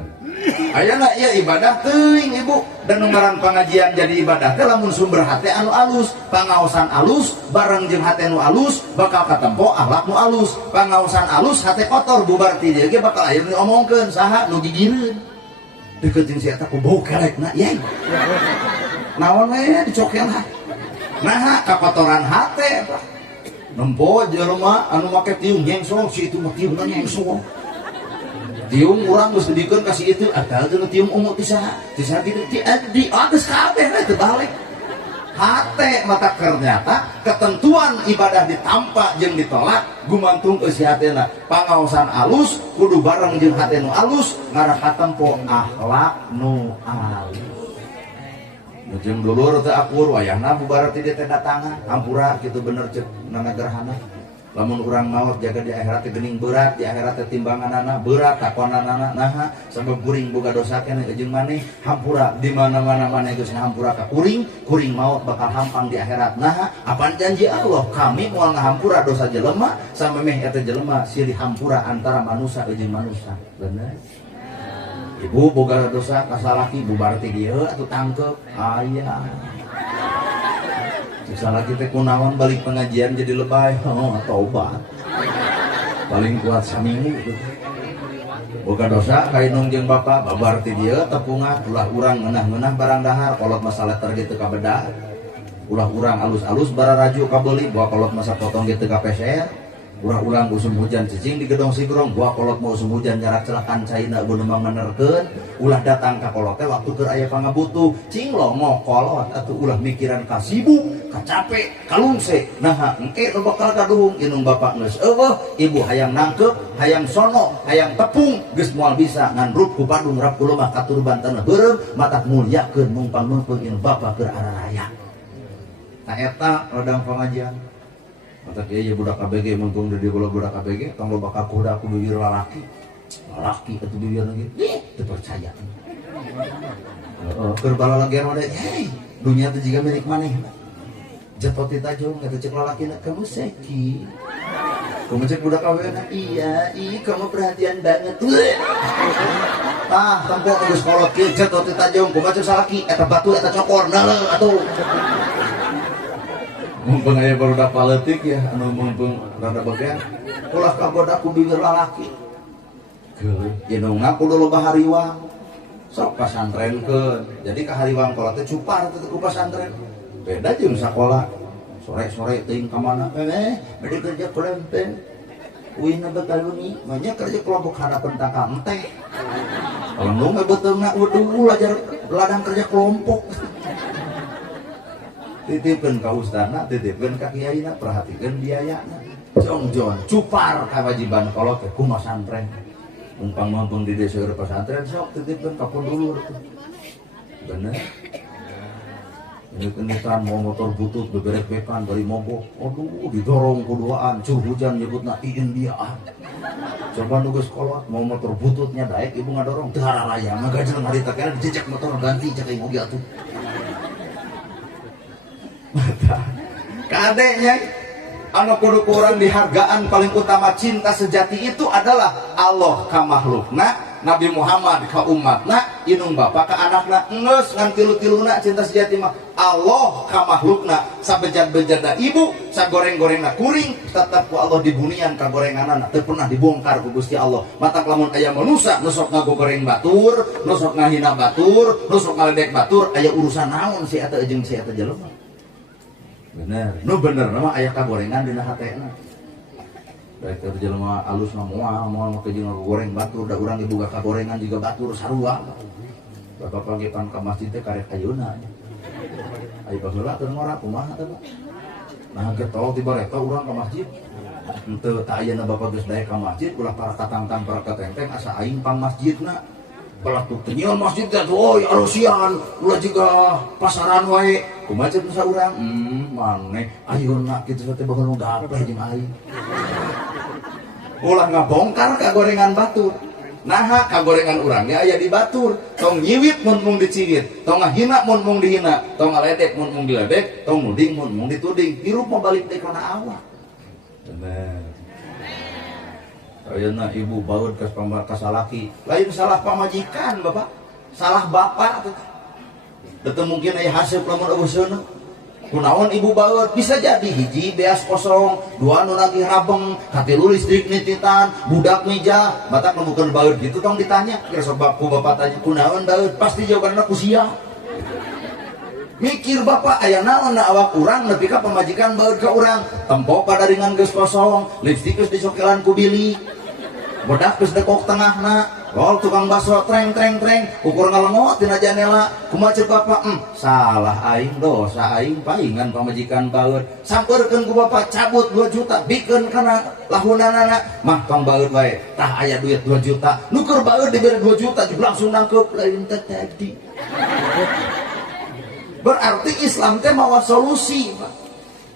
ayeuna ieu ibadah teuing ibu dan nu ngaran pangajian jadi ibadah teh lamun sumber hate anu alus pangaosan alus bareng jeung hate nu alus bakal katempo akhlak nu alus pangaosan alus hate kotor bubar ti dieu ge bakal aya nu omongkeun saha nu gigireun deukeut jeung si eta ku bau kelekna yai naon we dicokelan nah kakotoran hate nempo jelema anu make tiung nyengsong si itu mah tiungna nyengsong tiung urang geus didikeun ka si itu atal teu tiung umut ti saha ti di atas kabeh teh balik hate mata ternyata ketentuan ibadah ditampa jeung ditolak gumantung eusi hatena pangaosan alus kudu bareng jeung hate nu alus ngaraha tempo akhlak nu alus. Jeung dulur teu akur wayahna bubar ti dieu teh datangan hampura kitu bener ceuk nana gerhana. Lamun urang maot jaga di akhirat teh geuning berat, di akhirat teh timbanganana berat, takonanana naha sabab kuring boga dosa keneh jeung maneh hampura di mana-mana maneh geus hampura ka kuring, kuring maot bakal hampang di akhirat. Naha apaan janji Allah, kami moal ngahampura dosa jelema samemeh eta jelema silih hampura antara manusia jeung manusia. Bener? Ibu boga dosa ka salaki bubar ti dieu atuh tangkep. Aya. Salah kita kunaon balik pengajian jadi lebay, tobat paling kuat saminggu gitu. Boga dosa kainung jeung bapak babar ti dieu tepungan ulah urang ngeunah-ngeunah barang dahar kolot masalah tergitu ka bedak ulah urang alus-alus bararaju ka beuli bawa kolot masa potong gitu ka peser ulah urang usum hujan cicing di gedong sigrong bawa kolot mau usum hujan jarak celakan caina gunung menerkeun ulah datang ka kolot teh waktu keur aya pangabutuh cing lomo kolot atuh ulah mikiran ka sibuk ka capek ka lungse naha engke nu bakal kaduhung inung bapak geus eueuh ibu hayang nangkep hayang sono hayang tepung geus moal bisa ngan rup ku Bandung rap ku lemah katurban tanah beureum matak mulyakeun mumpang meupeung inung bapak keur araraya. Nah eta ladang pengajian mata kieu ya budak KBG mungtung di bola budak KBG tong loba ka kuda ku bibir lalaki atuh bibir lagi teu percaya keur balalagean mah hei dunia teh jiga milik maneh jatuh ti tajung eta cek lalakina kamu seki kamu cek budak KBG iya kamu perhatian banget tempo geus kolot kieu jatuh ti tajung kumaha cek salaki eta batu eta cokor naeuh atuh mumpung aya barudak paletik ya anu mumpung rada begean ulah kagoda ku bibir lalaki geuleuh inungna kudu loba hariwang sok pasantrenkeun jadi ka hariwang kolot teh cupar teh ku pasantren beda jeung sakola sore-sore teuing ka mana bade kerja kelempen uihna betaluni manya kerja kelompok hadapan takam teh kalau nu mah beteungna waduh lajar ladang kerja kelompok titipkeun ka ustadna, titipkeun ka kiyaina, perhatikeun biayana. Jongjon, cupar kewajiban kolot teh ku masantren. Mumpang-mumpung di desa pesantren sok titipkeun ka pundulur. Bener. Ini kendikan mau motor butut beberek-bekan bari mogok. Aduh, didorong kuduaan, cur hujan nyebutna iin biaan. Coba nu geus kolot mau motor bututnya daek ibu ngadorong teu hararaya, ngagajeun harita kana dijejak motor ganti cek ieu mobil atuh. Kadeknya anu kudu kurang dihargaan paling utama cinta sejati itu adalah Allah ka makhlukna, Nabi Muhammad ka umatna, inung bapak ka anakna. Geus ngan tilu-tiluna cinta sejati mah Allah ka makhlukna, sabejad-bejadna ibu, sagoreng-gorengna kuring, tetep ku Allah dibunian ka gorenganana teu pernah dibongkar ku Gusti Allah. Matak lamun aya manusia nu sok ngagoreng batur, nu sok ngahina batur, nu sok ngaledek batur, aya urusan naon si eta jeung si eta jelema. Bener, nu bener nama aya kagorengan dina hatena. Baik keur jelema alus mah moal ke jeung goreng batur da urang diboga kagorengan juga batur sarua. Bapak panggipan ka masjid teh karek ayeuna. Aya baheula teu ngora kumaha teh, Pak? Nah getol tiba reta urang ka masjid. Henteu tah ayeuna bapak geus daek ka masjid ulah para katangtang para katenteng asa aing pang masjidna. Pelaku tenyian masjid teh oi arusian ulah juga pasaran wae kumaha ceuk saurang maneh ayeuna kitu teh baheula nu gapeh jeung aing ulah ngabongkar kagorengan batur naha kagorengan urangnya aya di batur tong nyiwit mun mung diciwit tong ngahina mun mung dihina tong ngaledek mun mung diledek tong nuding mun mung dituding hirup mah balik deui kana awak bener. Ayeuna ibu baud ka salaki lain salah pamajikan bapak salah bapak teu mungkin aya haseup lamun euseuna kunaon ibu baud bisa jadi hiji beas kosong dua nu lagi rabeng katilu listrik nititan budak meja batak nembukeun baud gitu tong ditanya kira sok bapak tanya kunaon baud pasti jawabanna ku sia mikir bapak aya naon na awak urang nepi ka pamajikan baud ka urang tempo padaringan geus kosong lipstik geus disokelan ku bili bodak geus dekok tengahna Oh tukang baso treng ukur ngalengot tina janela kumaha ceuk bapak salah aing dosa aing paingan pamajikan baeud sampeurkeun ku bapak cabut 2 juta bikeun kana lahunanana mah tong baeud wae tah aya duit 2 juta nuker baeud dibere 2 juta juga langsung nangkep lain teh tadi. Berarti Islam teh mawa solusi Pak.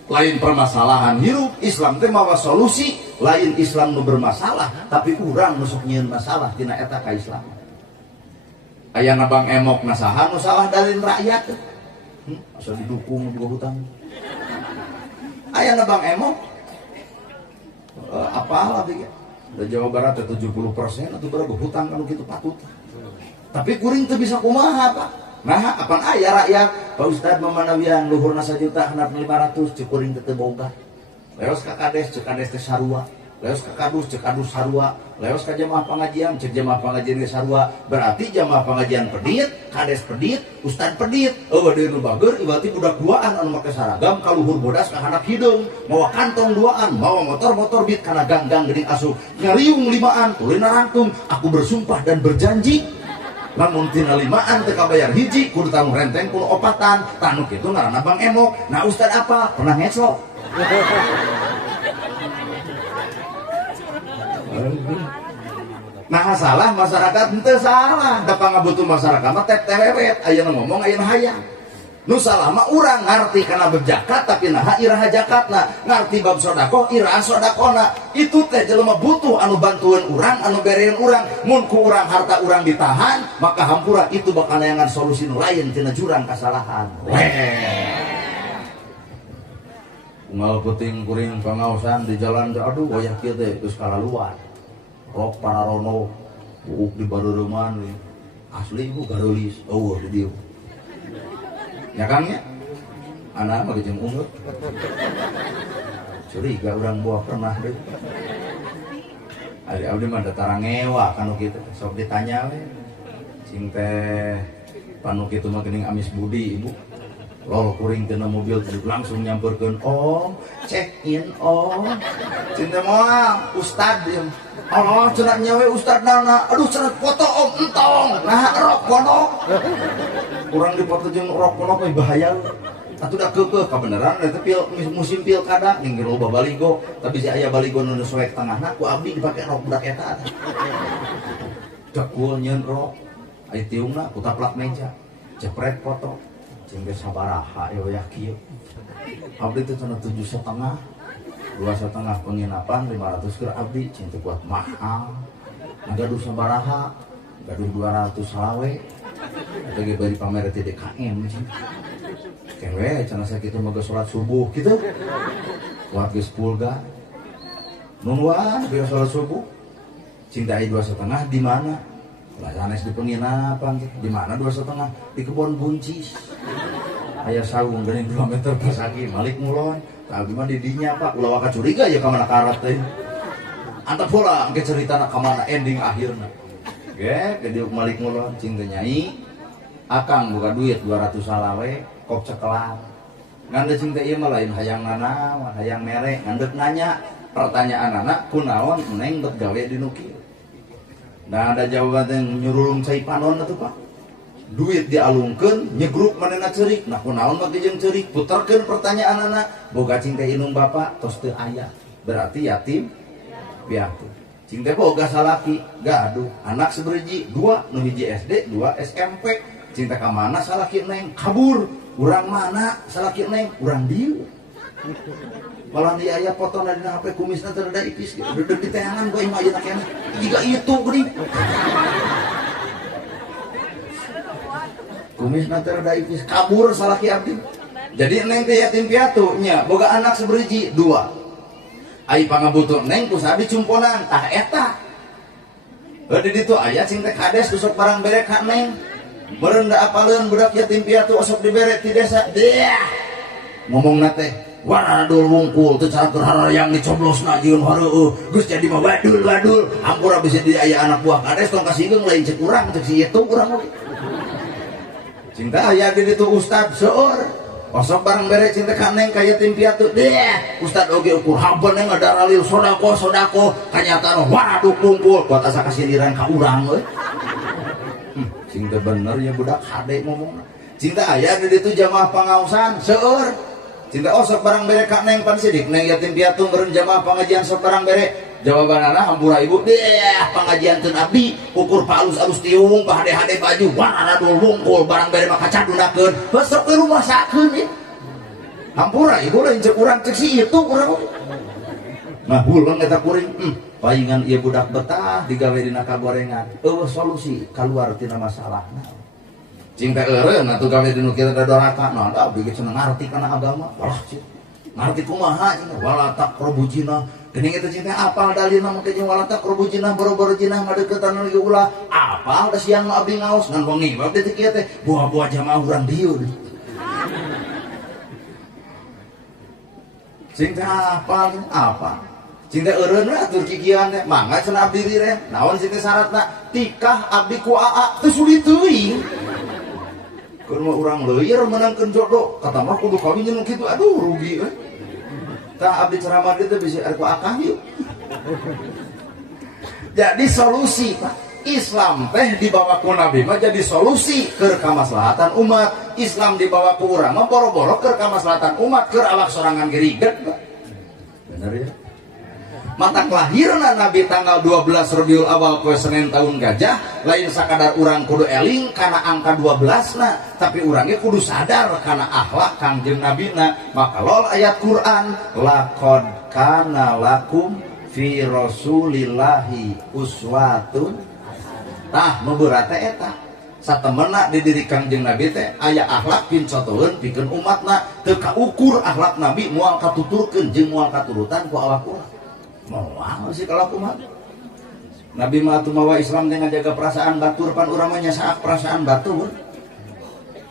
Lain permasalahan hirup Islam teh mawa solusi lain Islam nu bermasalah tapi urang nu sok nyieun masalah tina eta ka Islam. Aya na Bang Emok nasaha nu salah dalin rakyat asal didukung juga hutang. Aya na Bang Emok apalah biga da Jawa Barat 70% atuh berapa hutang kalau kitu patut. Tapi kuring teu bisa kumaha Pak. Nah, apaan aya rakyat? Pak Ustad memanawian luhurna 1 juta handap 500 cek kuring teu boga. Leos ka kades cek kades teh sarua. Leos ka kadus cek kadus sarua. Leos ka jamaah pengajian cek jamaah pengajian ge sarua. Berarti jamaah pengajian pedit, kades pedit, ustad pedit. Eueuh deui nu bager berarti budak duaan anu make saragam ka luhur bodas ka handap hideung, mawa kantong duaan, mawa motor beat kana gang-gang geuning asup. Ngariung limaan, tulina rangtung, aku bersumpah dan berjanji lamun tina 5an teu kabayar hiji kudu tanggung renteng kudu opatan tanu kitu ngaranna Bang Emok. Nah Ustad apa pernah ngeco nah salah masyarakat henteu salah da pangabutuh masyarakat mah teh tewewet ayeuna ngomong ayeuna hayang nu salah mah urang ngarti kana berzakat tapi naha iraha zakatna ngarti bab sedekah iraha sedekahna itu teh jelema butuh anu bantuan urang anu bereun urang mun ku urang harta urang ditahan maka hampura itu bakal neangan solusi nu lain tina jurang kasalahan. Unggal puting kuring pangaosan di jalan aduh wayah kieu teh geus kalaluan rok pararono buuk di bareureman asli ibu garulis eueuh di dieu ya Kang ya anak mah jeung ungut curiga urang buah pernah deh ari abdi mah datara ngewa kanu kitu sok ditanya we cing teh panu kitu mah geuning amis budi ibu lol kuring tina mobil langsung nyamperkeun om check in om cing teh moal ustad ieu oh cenah nyawe ustad nana aduh cenah foto om entong nah rok pondok kurang dipoto jeung rok pondok mah bahaya atuh da keukeuh kabeneran eta musim pilkada ning loba baligo tapi si aya baligo nu soek tengahna ku abdi dipake rok budak eta teu cool nyeun rok ai tiungna ku taplak meja jepret foto cing geus sabaraha ya kieu abdi teh cenah 7,5 2,5 penginapan 500 keur abdi cing teu kuat mahal gaduh sabaraha gaduh 200 salawe eta ge bari pamer ti DKM cing kewe cenah sakitu mah geus salat subuh kitu kuat geus pulga nunuan geus salat subuh cing teh 2,5 di mana lah sanes di penginapan di mana 2,5 di kebon buncis aya saung geuning 2 meter persegi malik mulon tah gimana di dinya Pak ulah waka curiga ya ka mana karat teh antep heula engke caritana ka mana ending akhirna ge ke diuk malik mulon cing teh nyai akang buka duit 200 salawe kop cekelat ngandeu cing teh ieu mah lain hayang nanaon hayang mere ngandek nanya pertanyaan anak kunaon neng bet gawe di nu kieu nah ada jawaban yang nyurulung cai panon atuh Pak duit dialungkeun nyegruk manehna ceurik nah kunaon mah jeung ceurik puterkeun pertanyaan anak boga cing teh inung bapak tos teu aya berarti yatim piatu cing teh boga salaki gaduh anak sabeureji 2 nu hiji SD 2 SMP cing teh ka mana salaki neng kabur urang mana salaki neng urang dieu malah di aya potona dina HP kumisna teu rada ipis dedeg di teangan gua imah ayeuna keneh jiga itu geuning kumisna teh rada ipis kabur salaki abdi jadi neng teh yatim piatu nya boga anak sabeureji 2 ai pangabutuh neng ku saha dicumponan tah eta di ditu aya cing teh kades tusuk barang bere ka neng meureun da apaleun budak yatim piatu osok dibere ti desa deh ngomongna teh waradul wungkul teu cara harayang dicoblosna jeung hareueuh geus jadi mah wadul hampura bisa di aya anak buah kades tong kasihkeun lain cek urang cek si itu urang oge cinta aya di ditu ustad seueur osok barang bere cinta kaneng kaya tim piatu deh Ustad oge ukur haban yang ada ralil sodako kanyataan waduh kumpul buat asa kasindiran ka urang we cinta bener ya budak hade ngomong cinta ayah di itu jamaah pangausan seur cinta osok barang bere kaneng pan sidik neng yatim piatu meureun jamaah pengajian sok barang bere jawabanana hampura ibu deh pengajian tun abdi ukur palus-alus tiung hade-hade baju warna dul wungkul barang bere maka cadunakeun besok ke rumah sakeun ya hampura ibu lain cek urang cek si itu urang nah hulang eta kuring paingan ieu budak betah digawe dina kagorengan eueuh solusi keluar tina masalahna cing teh eureun atuh gawe dina kieu da doraka nah abdi geus cenah ngarti kana agama lah ngarti kumaha cenah wala taqrabu zina geuning eta cinta apal dalilna make jeung wala taqrabu zina boro-boro zina ngadeuketan lagi ulah apal da siang abdi ngaos ngan wengi abdi teh kieu teh buah-buah jamaah urang dieu cinta apa cinta eureun we atur kikian teh mangga cenah abdi diri naon cinta syaratna tikah abdi ku aa teu sulit teuing keur mah urang leuir menangkeun jodoh kata mah kudu kawin jeung kitu aduh rugi we tah abdi ceramah dieu teh bisi ari ku akah yeuh jadi solusi Pak Islam teh dibawa ku Nabi mah jadi solusi keur kamaslahatan umat Islam dibawa ku urang mah boro-boro keur kamaslahatan umat keur awak sorangan geriget bener ya mata kelahirna Nabi tanggal 12 Rabiul Awal poe Senin tahun gajah lain sakadar urang kudu eling kana angka 12 na tapi urangnya kudu sadar kana akhlak Kangjeng Nabina maka lol ayat Quran laqad kana lakum fi rasulillahi uswatun tah membeurata eta satemena di diri Kangjeng Nabi teh aya akhlak pincotoeun pikeun umatna teu kaukur akhlak Nabi moal katuturkeun jeung moal katurutan ku awak urang moal sih kalau kumaha Nabi mah atuh mawa Islam teh ngajaga perasaan batur pan urang mah nyasaak perasaan batur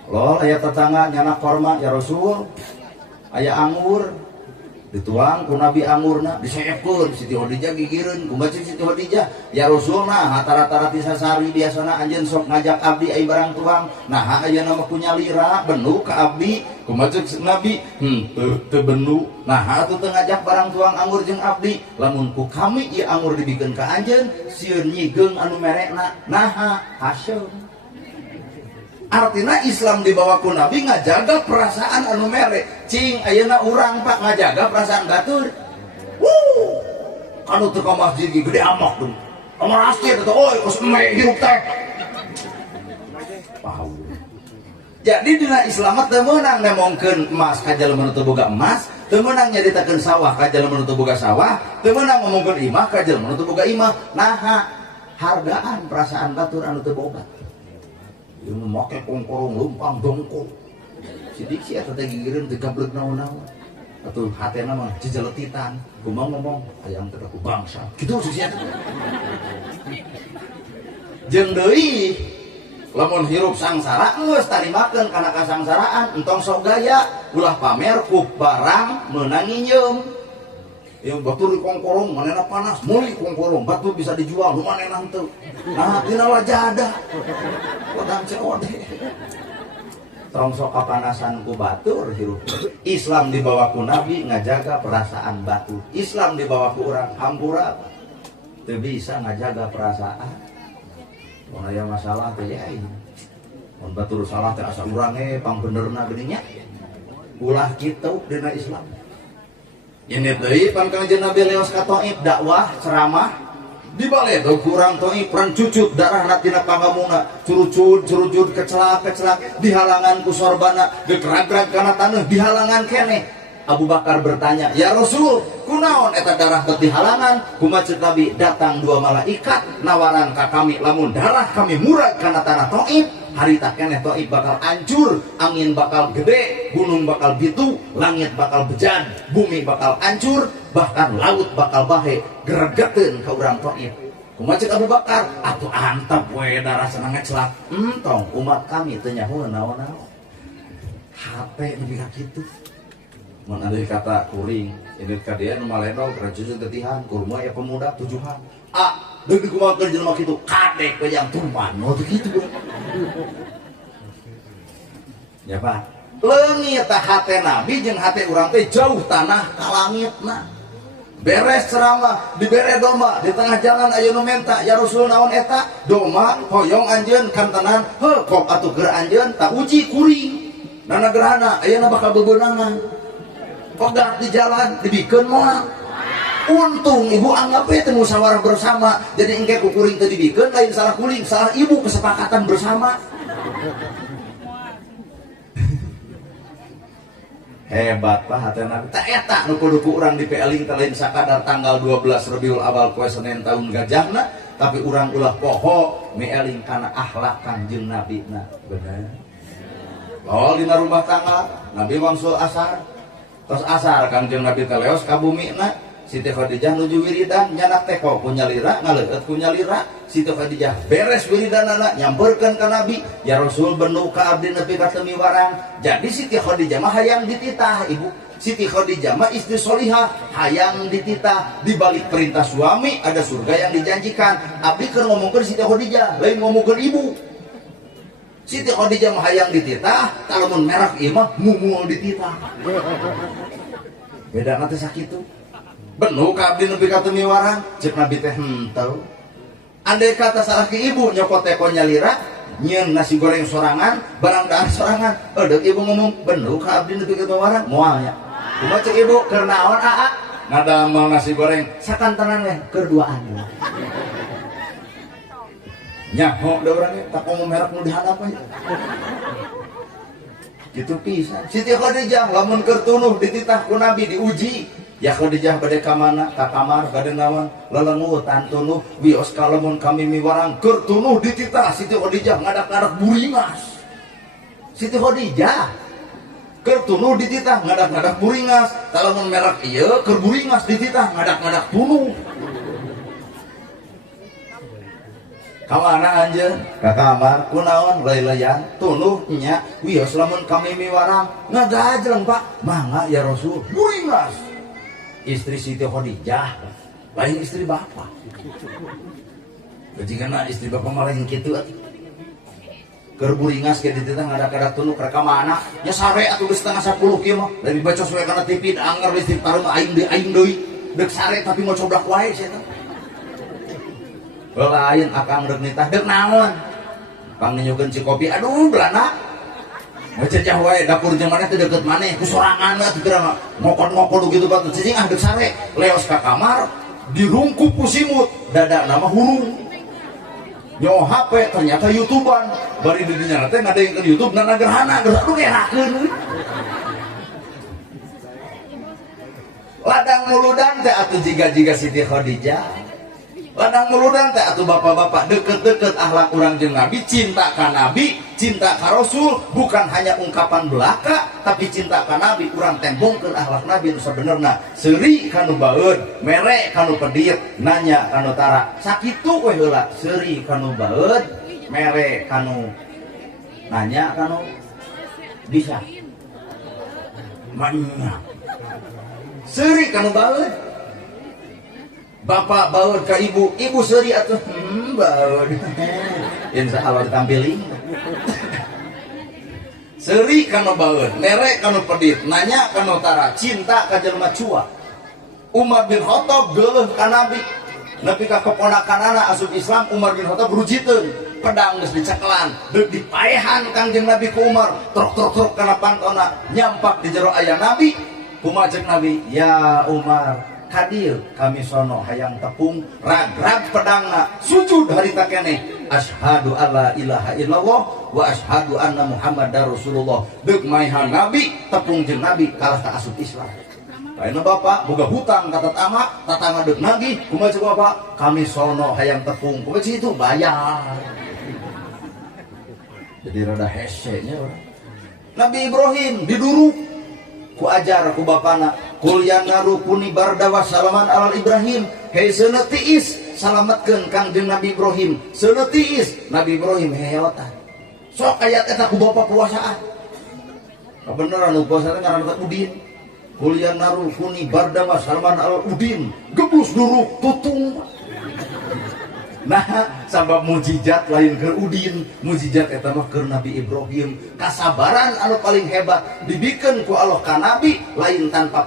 lol aya tetangga nyana korma ya Rasul aya anggur dituang ku Nabi angurna diseepkeun Siti Khadijah gigireun kumaha Siti Khadijah ya Rasulna rata-rata tisasari biasana anjeun sok ngajak abdi ai barang tuang nah ayeuna mah punya lira benu ka abdi kumaha Nabi teu benu nah atuh teu ngajak barang tuang anggur jeung abdi lamun ku kami ieu anggur dibikeun ka anjeun sieun nyigeung anu merekna nah hasyum artinya Islam dibawa ku Nabi ngajaga perasaan anu mere cing ayeuna urang Pak ngajaga perasaan batur kanu teu ka masjid gede amak tuh amar astir tuh oi kos eme hirup teh pahau jadi dina Islam teu meunang nemongkeun emas ka jalema nu teu boga emas teu meunang nyaritakeun sawah ka jalema nu teu boga sawah teu meunang ngomongkeun imah ka jalema nu teu boga imah nah hargaan perasaan batur anu teu boga yang memakai kongkorong lumpang dongkol sidik sih atau gigireun teu gablek naon-naon atuh hatena mah jejeletitan kumaha ngomong hayang teu ku bangsa kitu sih atuh jeung deui lamun hirup sangsara geus tarimakeun kana kasangsaraan entong sok gaya ulah pamer ku barang meunang nginyeum yang batur di kongkorong manena panas meuli kongkorong batur bisa dijual lu manena teu nah tina wajadah wadang COD tong sok kapanasan ku batur hirup Islam dibawa ku Nabi ngajaga perasaan batur Islam dibawa ku urang hampura teu bisa ngajaga perasaan mun aya masalah teh ya mun batur salah teh asa urang pang benerna geuning nya ulah kitu dina Islam ini deui pan Kangjeng Nabi leos ka Taif dakwah ceramah di bale teu kurang Taif peran cucut darahna tina pangamuna curucud kecelak dihalangan ku sorbana gerak-gerak kana taneuh dihalangan keneh Abu Bakar bertanya ya Rasul kunaon eta darah teu dihalangan kumaha ceuk Nabi datang dua malaikat nawaran ka kami lamun darah kami murad kana tanah Taif harita keneh Taif bakal hancur angin bakal gede gunung bakal bitu langit bakal bejan bumi bakal hancur bahkan laut bakal bahe gregeteun ka urang Taif kumaha ceuk Abu Bakar atuh antep we darah senang ngecelak entong umat kami teu nyaho naon-naon hate nepi ka kitu mun andai kata kuring ini kadieu nu maleno kerajaan tetihan kurma ya pemuda tujuhan deui kumaha jelema kitu kadek we yang tumpan nu teh kitu ya Pak leungit tah hate nabi jeung hate urang teh jauh tanah ka langitna. Beres ceramah dibere doma di tengah jalan aya nu menta, ya Rasul naon eta? Doma hoyong anjeun kantenan, heuh kok atuh keur anjeun tak uji kuring. Nana gerhana ayeuna bakal bebeunangan. Pegat di jalan dibikeun moal. Untung ibu anggap teh musyawarah bersama, jadi engke ku kuring teh dibikeun lain salah kuring, salah ibu, kesepakatan bersama. Hebat Pak hatena teh eta nu kudu ku urang dipieling teh lain sakadar tanggal 12 Rabiul Awal poe Senin tahun gajahna, tapi urang ulah poho mieling kana akhlak Kangjeng Nabina. Bener. Oh dina rumah tangga Nabi wangsul asar. Tos asar Kangjeng Nabi teh leos ka bumina. Siti Khadijah nuju wiridan nyanak teko ku nyalira ngaleueut ku nyalira. Siti Khadijah beres wiridanana nyamperkeun ka Nabi, ya Rasul benu ka abdi nepi ka temi warang. Jadi Siti Khadijah mah hayang dititah ibu. Siti Khadijah mah istri solihah hayang dititah. Di balik perintah suami ada surga yang dijanjikan. Abdi keur ngomongkeun Siti Khadijah lain ngomongkeun ibu. Siti Khadijah mah hayang dititah, kalamun merek ieu mah mumul dititah. Bedana teh sakitu. Benu ka abdi nepi ka teu miwarang, ceuk Nabi teh henteu. Andai kata salah ke ibu nyopot teko nyalira, nyieun nasi goreng sorangan, barang dahar sorangan, eudeuh ibu ngomong benu ka abdi nepi ka miwarang, moal nya. Kumaha ceuk ibu keur naon aa? Ngadamel nasi goreng, sakantenan we keur duaan. Nyaho da urang ge tak ngomong merek nu dihandap we. Gitu pisan. Siti Khadijah lamun keur tunuh dititah ku Nabi diuji. Ya Khadijah bade ka mana? Ka kamar bade naon? Lelengutan tunuh wios ka lamun kami miwarang keur tunuh dititah Siti Khadijah ngadak-ngadak buringas. Siti Khadijah keur tunuh dititah ngadak-ngadak buringas. Talamun merek ieu keur buringas dititah ngadak-ngadak tunuh. Ka mana anjeun? Ka kamar kunaon lay-layan tunuh nya wios lamun kami miwarang ngagajleng Pak. Mangga ya Rasul buringas. Istri Siti Khadijah lain istri bapak. Bajigana istri bapak malah yang kitu atuh. Keur buringas ke dititah ngadak-ngadak tunuh ka mana? Nya sare atuh geus setengah 10 kieu mah. Lebih bacos we kana TV anger listrik taruh aing deui. Deuk sare tapi ngocobrak wae sia teh. Lain akang deuk nitah deuk naon? Panginyokeun si kopi aduh belana. Ngececah wae dapur jeung maneh teh deukeut maneh ku sorangan atuh kira ngokon-ngokon gitu batu cicing ah deuk sare leos ka kamar dirungkup ku simut dada nama hurung nyo HP ternyata YouTubean bari di dinya teh ngadengkeun YouTube nana gerhana geus aduh ngerakeun ladang muludan teh atuh jiga-jiga Siti Khadijah. Ladang muludan teh atuh bapak-bapak deket-deket akhlak urang jeung Nabi, cinta ka Nabi, cinta ka Rasul, bukan hanya ungkapan belaka, tapi cinta ka Nabi urang tembongkeun akhlak Nabi nu sabenerna. Seuri kanu baeud, mere kanu pedit, nanya kanu tara. Sakitu we heula, seuri kanu baeud, mere kanu nanya kanu bisa. Manya. Seuri kanu baeud. Bapak baud ke ibu, ibu seuri atuh baud. Insya Allah ditampili. Seuri kanu baud, mere kanu pedit, nanya kanu tara, cinta ka jelema cua. Umar bin Khattab geuleuh ka Nabi. Nepi ka keponakanana asup Islam, Umar bin Khattab rujiteun, pedang geus dicekelan, deuk dipaehan Kangjeng Nabi ku Umar, trok kana pantona, nyampak di jero aya Nabi. Kumaha ceuk Nabi? Ya Umar, hadir kami sono hayang tepung ragrag pedangna sujud harita keneh asyhadu alla ilaha illallah wa asyhadu anna muhammadar rasulullah deuk maehan Nabi tepung jeung Nabi kalah ka asup Islam. Lain bapak boga hutang kata tatama deuk nagih kumaha ceuk bapak kami sono hayang tepung kumaha itu bayar. Jadi rada hese nya urang. Nabi Ibrahim diduruk ku ajar ku bapana kul ya naru kuni barda wa salaman alal Ibrahim. Hei seuneu tiis salametkeun Kangjeng Nabi Ibrahim. Seuneu tiis Nabi Ibrahim heheotan. Sok ayat eta ku bapa puasaan. Kabeneran nu puasa teh ngaranna Udin. Kul ya naru kuni barda wa salaman alal Udin. Geblus duruk tutung. Nah sabab mujizat lain ke Udin, mujizat eta mah ke Nabi Ibrahim. Kasabaran anu paling hebat dibikin ku Allah ka Nabi lain tanpa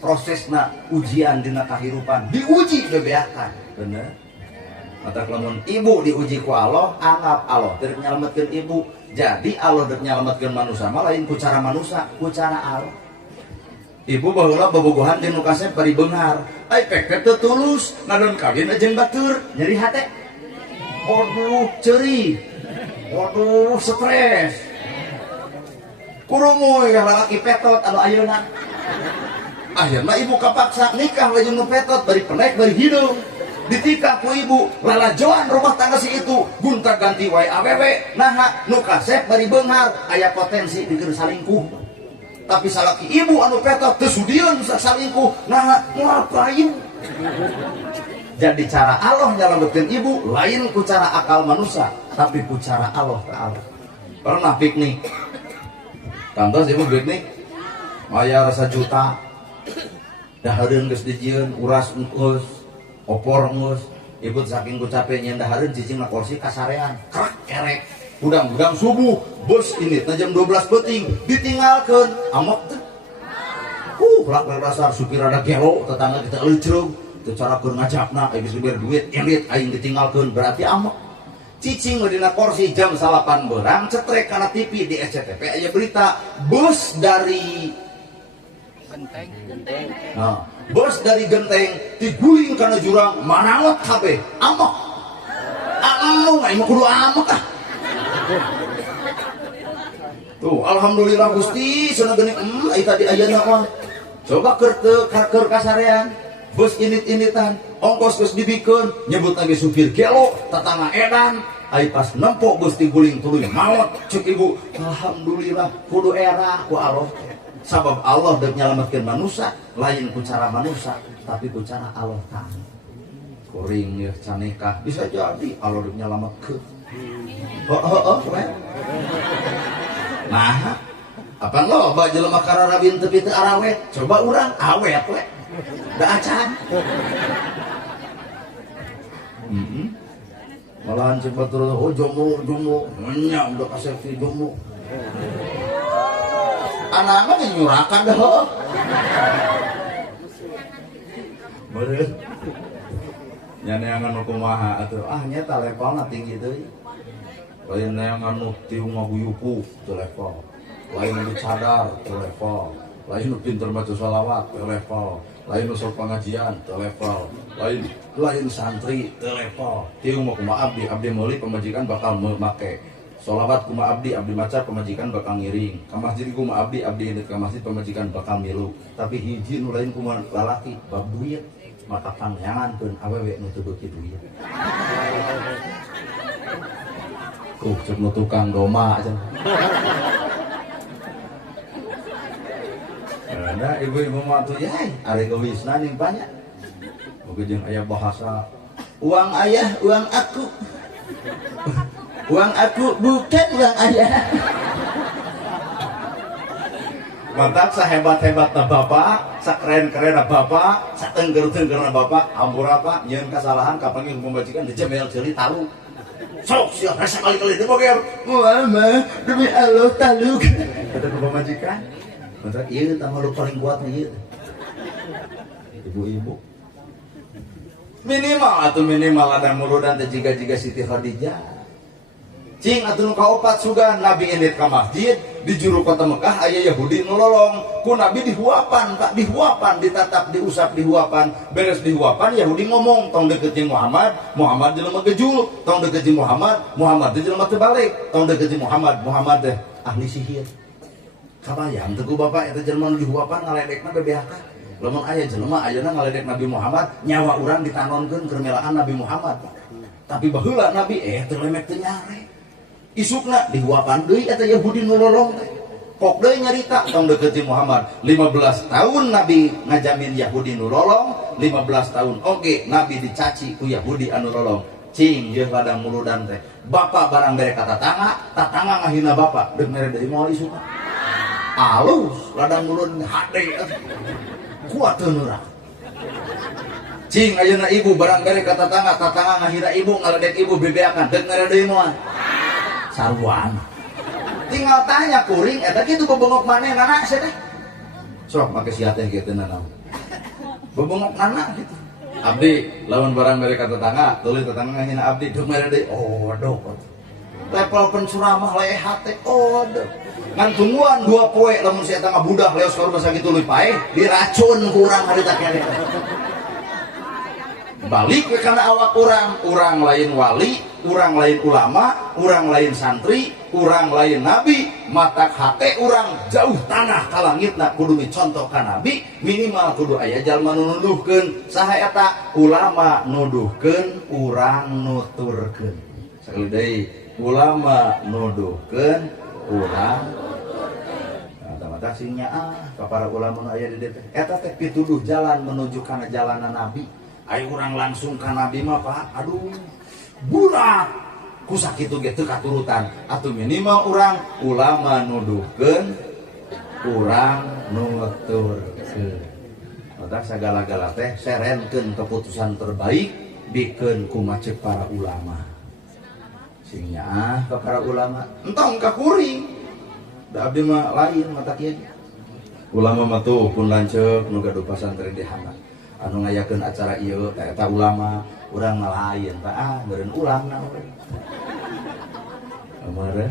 prosesna ujian dina kahirupan, diuji bebeakan bener. Mata lamun ibu diuji ku Allah, anggap Allah teu nyalametkeun ibu. Jadi Allah teu nyalametkeun manusia mah lain ku cara manusia, ku cara Allah. Ibu baheula bobogohan jeung nu kasep bari beunghar. Ai pepet teu tulus, ngadon kawin jeung batur, nyeri hate. Waduh, ceuri. Waduh, stres. Kurumoy lalaki petot anu ayeuna. Akhirna ibu kapaksa nikah we jeung nu petot bari penek bari hidung. Ditika ku ibu lalajoan rumah tangga si itu gunta ganti wae awewe naha nu kasep bari beunghar aya potensi dikeun salingkuh. Tapi salaki ibu anu petot teu sudieun salingkuh naha ngapain. Jadi cara Allah nyalametkeun ibu lain ku cara akal manusia tapi ku cara Allah Ta'ala. Pernah piknik kantos ibu piknik aya rasa juta dahareun geus dijieun uras engkeus opor ngus, ibu saking ku capek nyendahareun cicing na kursi kasarean, krak kerek, udang-udang subuh, bos ini jam 12 penting, ditinggalkan, amok tuh, lak dasar supir ada gelo, tetangga kita lecrung, itu cara keur ngajapna, geus biar duit, elit aing ditinggalkan, berarti amok. Cicing dina kursi jam 8 berang, cetrek karena TV di SCTV aya berita, bus dari Genteng. Nah, bos dari Genteng diguling karena jurang manangot kabeh amok. Anu mah kudu amok ah. Tuh, alhamdulillah Gusti cenah geuning tadi ayeuna mah. Coba keur kasarean. Bos init-initan, ongkos geus dibikeun, nyebut lagi supir gelo, tatangga edan. Ai pas nempok bos diguling tuluy maot cek ibu. Alhamdulillah kudu era ku Allah. Sabab Allah udah nyelamatkan manusia lain ku cara manusia tapi ku cara Allah Ta'ala. Kuring ya canikah bisa jadi Allah udah nyelamatkan. Nah apa lo baju lemah kararabin tepi teu arawet coba urang awet we da acan. Malahan cepat turun oh jomblo nya udah kasih jomblo. Anak-anak nyurakan dah. Bener. Nyaneangan kumaha atuh nya levelna tinggi deui. Lain neangan nu tiung ngaguyuku teu level. Lain nu cadar teu level. Lain nu pinter maca shalawat teu level. Lain nu sok pengajian teu level. Lain santri teu level. Tiung mah kumaha abdi meuli pamajikan bakal make. Sholawat kuma abdi maca pemajikan bakal ngiring. Ka masjid kuma abdi indit ka masjid pemajikan bakal milu. Tapi hiji nu lain kuma lalaki bab duit mata pangyangankeun awewe nu teu beuki duit. Cek nu tukang doma aja. Ada ibu-ibu mah tuh yai are geusna ning banyak. Boga jeung aya bahasa uang ayah uang aku. Uang aku bukan uang ayah. Mantap sahebat-hebatna bapak, sakeren-kerenna bapak, satengger-tenggerna bapak, ampun apa nyeun kasalahan kapanggih pembajikan dijemel ceuli talu. Sok siap rasa kali-kali teu boger. Mama, demi Allah taluk. Kata pemajikan. Mantap ieu tah malu paling kuat ieu. Ibu-ibu. Minimal ada muludan teh jiga-jiga Siti Khadijah. Cing atuh nu kaopat sugan Nabi indit ka masjid di juru kota Mekah aya Yahudi nu lolong ku Nabi dihuapan tak dihuapan ditatap diusap dihuapan beres dihuapan Yahudi ngomong tong deukeut jeung Muhammad jelema gejul tong deukeut jeung Muhammad teh jelema teu balik tong deukeut jeung Muhammad teh ahli sihir kabayang teu ku bapak eta jelema nu dihuapan ngaledekna BBHK lamun aya jelema ayeuna ngaledek Nabi Muhammad nyawa urang ditanonkeun keur melaan Nabi Muhammad tapi baheula Nabi teu lemek teu nyare isukna dihuapan deui eta Yahudi nu lolong teh. Kok deui nyarita tong deukeut jeung Muhammad. 15 tahun Nabi ngajamin Yahudi nu lolong, 15 tahun oge Nabi dicaci ku Yahudi anu lolong. Cing jeung ladang muludan teh. Bapak barang bere ka tatangga ngahina bapak, deuk mere deui moal isukna. Alus ladang mulud hade kuat teu neurang. cing ayeuna ibu barang bere ka tatangga ngahina ibu ngaledek ibu bebeakan deuk ngaredeui moal sarwan tinggal tanya kuring eta kitu bebengok manehna sia teh sok make sia teh kitu naon bebengok nana gitu abdi lamun barang bere ka tatangga tuluy tatangga ngahina abdi deuk ngaredeui oh dok level pencuramah leha teh oh dok ngan tungguan 2 poe lamun si eta ngabudah leos ka rumah sakit tuluy paeh diracun ku urang harita keneh balik ke kana awak urang lain wali, urang lain ulama, urang lain santri, urang lain nabi, matak hate urang jauh tanah ka langitna kudu micontoh ka nabi, minimal kudu aya jalma nu nuduhkeun saha eta ulama nuduhkeun urang nuturkeun. Sakali deui ulama nuduhkeun urang mata-mata sing nyaah ka para ulama nu aya di dieu eta teh pituduh jalan menuju kana jalanan nabi. Ayo urang langsung ka nabi mah Pak, aduh burak ku sakitu ge teu katurutan atuh minimal urang ulama nuduhkeun urang nuturkeun mata sagala-gala teh serenkeun keputusan terbaik bikeun ku macet para ulama sing nyaah ka para ulama entong ka kuring da abdi mah lain mata kieu ulama mah tuh pun lanceuk nu gaduh pasantren di handap anu ngayakeun acara ieu eta ulama urang lain Pak meureun ulang na amare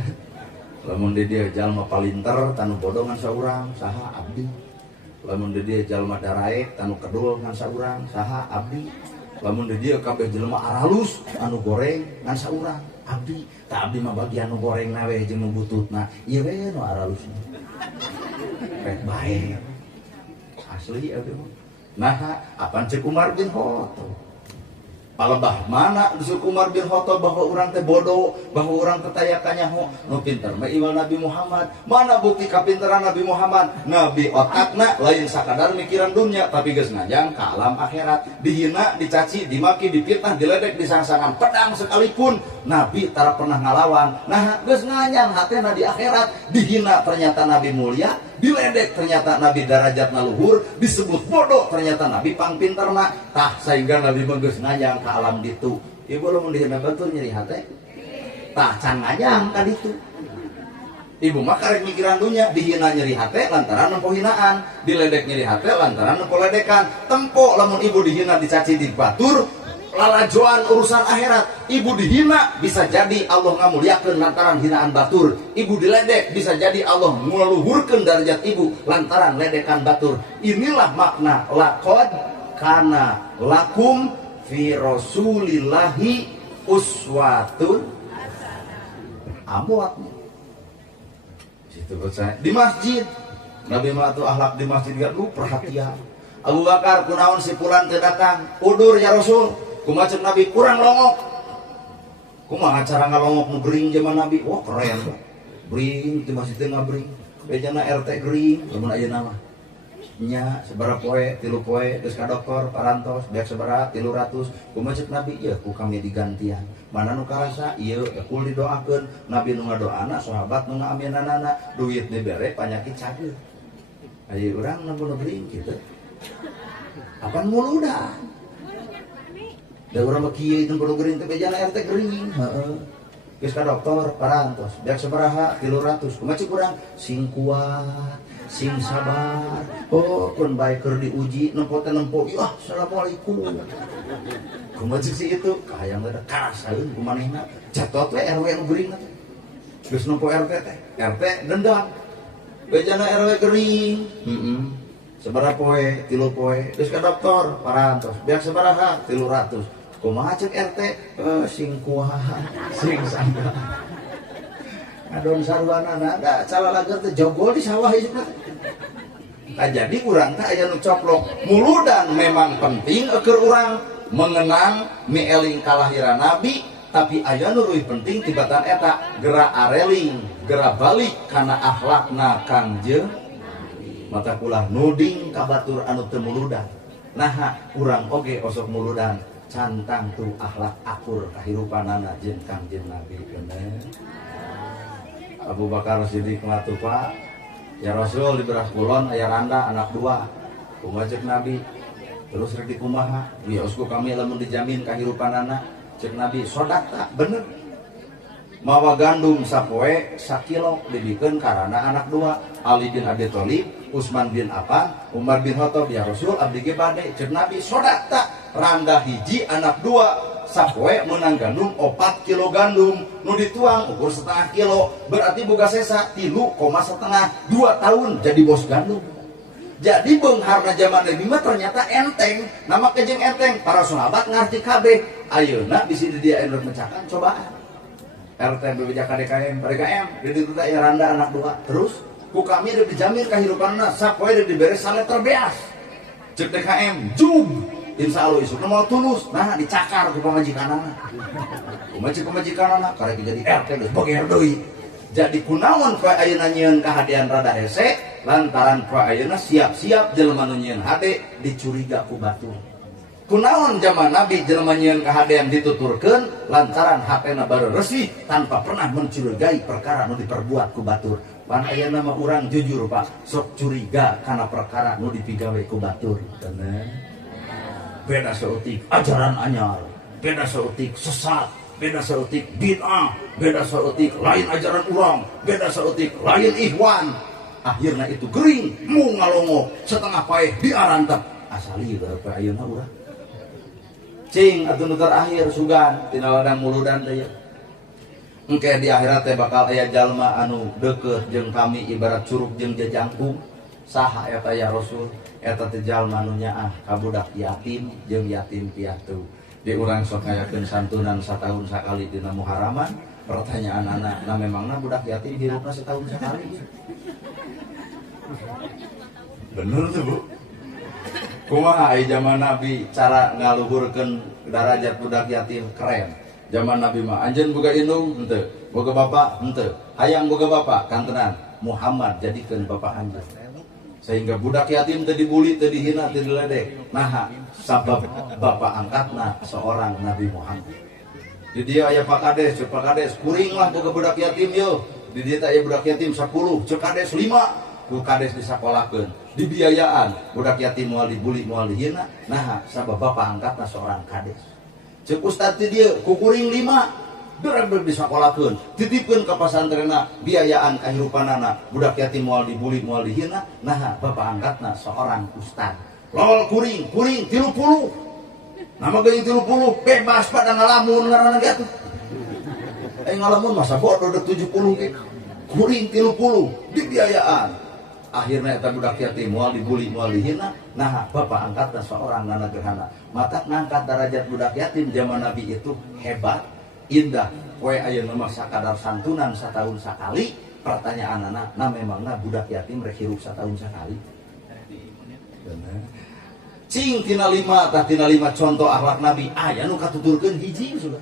lamun di dieu jalma palinter tanu bodoh ngan saurang saha abdi lamun di dieu jalma daraek tanu kedul ngan saurang saha abdi lamun di dieu kabeh jelema aralus anu goreng ngan saurang abdi tak abdi mah bagian nu goreng na we jeung nu bututna ieu we nu aralusna rek bae asli abdi mah nah, apaan cek Umar bin Khattab? Palebah mana cek Umar bin Khattab bahwa orang teh bodoh, bahwa orang teh tayakannya nu pinter mah iwal Nabi Muhammad. Mana bukti kapinteran Nabi Muhammad? Nabi otakna lain sakadar mikiran dunia, tapi geus ngajang ka alam akhirat. Dihina, dicaci, dimaki, dipitnah, diledek, disangsangan pedang sekalipun Nabi tara pernah ngalawan. Nah, geus ngajang hatena di akhirat. Dihina ternyata Nabi mulia, diledek ternyata Nabi derajatna luhur, disebut bodoh ternyata Nabi pangpinterna. Tah sehingga Nabi geus ngajang ka alam ditu. Ibu lamun dihina batur nyeri hate. Tah can ngajang ka ditu. Ibu mah karek mikiran dunya, dihina nyeri hate lantaran nempo hinaan, diledek nyeri hate lantaran nempo ledekan. Tempo lamun ibu dihina dicaci di batur, lalajoan urusan akhirat. Ibu dihina bisa jadi Allah ngamuliakeun lantaran hinaan batur. Ibu diledek bisa jadi Allah ngluhurkeun derajat ibu lantaran ledekan batur. Inilah makna laqad kana lakum fi rasulillahi uswatun amwat. Situ baca di masjid Nabi mah atuh akhlak di masjid gak perhatian. Abu Bakar kunaon si pulan teu datang, udur ya Rasul. Kumacet Nabi kurang longok. Kumaha cara ngalongok nu gering zaman Nabi? Wah keren. Bring di masjid teh ngabring. Bejana RT gering lamun ayeuna mah. Nya sabaraha poe, 3 poe geus ka dokter parantos, beak sabaraha 300. Kumacet Nabi ieu ku kami digantian. Mana nu karasa ieu kul didoakeun. Nabi nu ngadoana, sahabat nu ngaaminanana, duit dibere panyakit cageut. Aya urang nu gering kitu. Apan muludan. Da urang mah kieu teu kudu gering teh bejana RT gering. Heeh. Geus ka dokter parantos, beak sabaraha 300. Kumacet urang sing kuat, sing sabar. Oh, pun baik keur diuji nempo teh nempo. Ya, assalamualaikum. Kumacet si itu hayang teh karasaeun ku manehna. Catot we RW nu gering teh. Geus nempo RT teh. RT dendam. Bejana RW gering. Heeh. Sabaraha poe, 3 poe. Geus ka dokter parantos, beak sabaraha 300. Kumaha cek RT? Sing kuat, sing sabar. Adon sarwanana da calalager teh jogol di sawah ieu teh. Jadi urang teh aya nu coplok. Muludan memang penting keur urang mengenang mieling kalahiran Nabi, tapi aya nu leuwih penting tibatan eta geura areling, geura balik kana akhlakna Kangjeng mata kulah nuding ka batur anu teu muludan. Nah, urang oge osok muludan. Cantang tuh akhlak akur kahirupanana jeung Kangjeng Nabi bener. Abu Bakar Siddiq ngatu Pak, ya Rasul di beras kulon aya randa anak 2. Kumajek Nabi, terus rek dikumaha ya usku kami lamun dijamin kahirupanana cek Nabi sodakta bener mawa gandum sapoe sakilo dibikeun karana anak dua Ali bin Abi Thalib Utsman bin Affan Umar bin Khattab ya Rasul abdi ge bade cek Nabi sodakta randa hiji anak dua sapoe menang gandum 4 kilo gandum nu dituang ukur setengah kilo berarti boga sesa 3,5 2 tahun jadi bos gandum. Jadi beungharna zaman Nabi mah ternyata enteng nama kejeng enteng para sahabat ngarti kabeh ayeuna bisi di dia endor mencakan cobaan RT BPJS KDKM di ditu teh randa anak dua terus ku kami udah dijamin kahirupanna sapoe udah diberes sale terbeas cek DKM jug insya Allah isuk mau tulus nah dicakar ku pamajikanana kumajikanana karek jadi RT geus beger deui jadi kunaon poe ayeuna nyieun kahadian rada hese lantaran poe ayeuna siap-siap jelema nu nyieun hade dicuriga ku batur kunaon zaman Nabi jelema nyieun kahadian dituturkeun lantaran hatena baru resih tanpa pernah mencurigai perkara nu diperbuat ku batur pan ayeuna mah urang jujur Pak sok curiga kana perkara nu dipigawe ku batur bener beda seutik ajaran anyar beda seutik sesat beda seutik bid'ah beda seutik lain ajaran urang beda seutik lain ikhwan akhirna itu gering mu ngalongok setengah paeh diarantep asali bae ayeuna urang cing atuh nu terakhir sugan tina ladang muludan teh engke di akhirat teh bakal aya jalma anu deukeut jeung kami ibarat curug jeung jajangkung saha eta ya Rasul eta teh jalma anu nyaah ka budak yatim jeung yatim piatu di urang sok ngayakeun santunan satahun sakali dina Muharraman pertanyaan anak na memangna budak yatim hirupna setahun sakali bener tuh Bu kumaha ai zaman Nabi cara ngaluhurkeun darajat budak yatim keren zaman Nabi mah anjeun boga indung henteu boga bapak henteu hayang boga bapak kantenan Muhammad jadikeun bapak anjeun sehingga budak yatim teu dibuli teu dihina teu diledek naha sabab bapak angkatna seorang Nabi Muhammad di dia aya Pak Kades kuring lah boga budak yatim yo di dia aya budak yatim 10 cek Kades 5 ku kades disakolahkeun dibiayaan budak yatim moal dibuli moal dihina nah sabab bapak angkatna seorang kades cek ustad ti dieu ku kuring 5 derek disakolahkeun titipkeun ka pasantrenna biayaan kahirupanana budak yatim moal dibuli moal dihina nah bapak angkatna seorang ustad lol kuring 30 nama geuning 30 bebas pada ngalamun ngaranna ge atuh ngalamun masa bodoh udah 70 ge kuring 30 dibiayaan akhirnya eta budak yatim moal dibuli moal dihina nah bapak angkatna seorang nana gerhana mata ngangkat derajat budak yatim zaman Nabi itu hebat indah poe ayeuna mah sakadar santunan satahun sakali pertanyaan anak nah memangna budak yatim rek hirup satahun sakali bener cing tina 5 contoh akhlak Nabi aya nu katuturkeun hiji sudah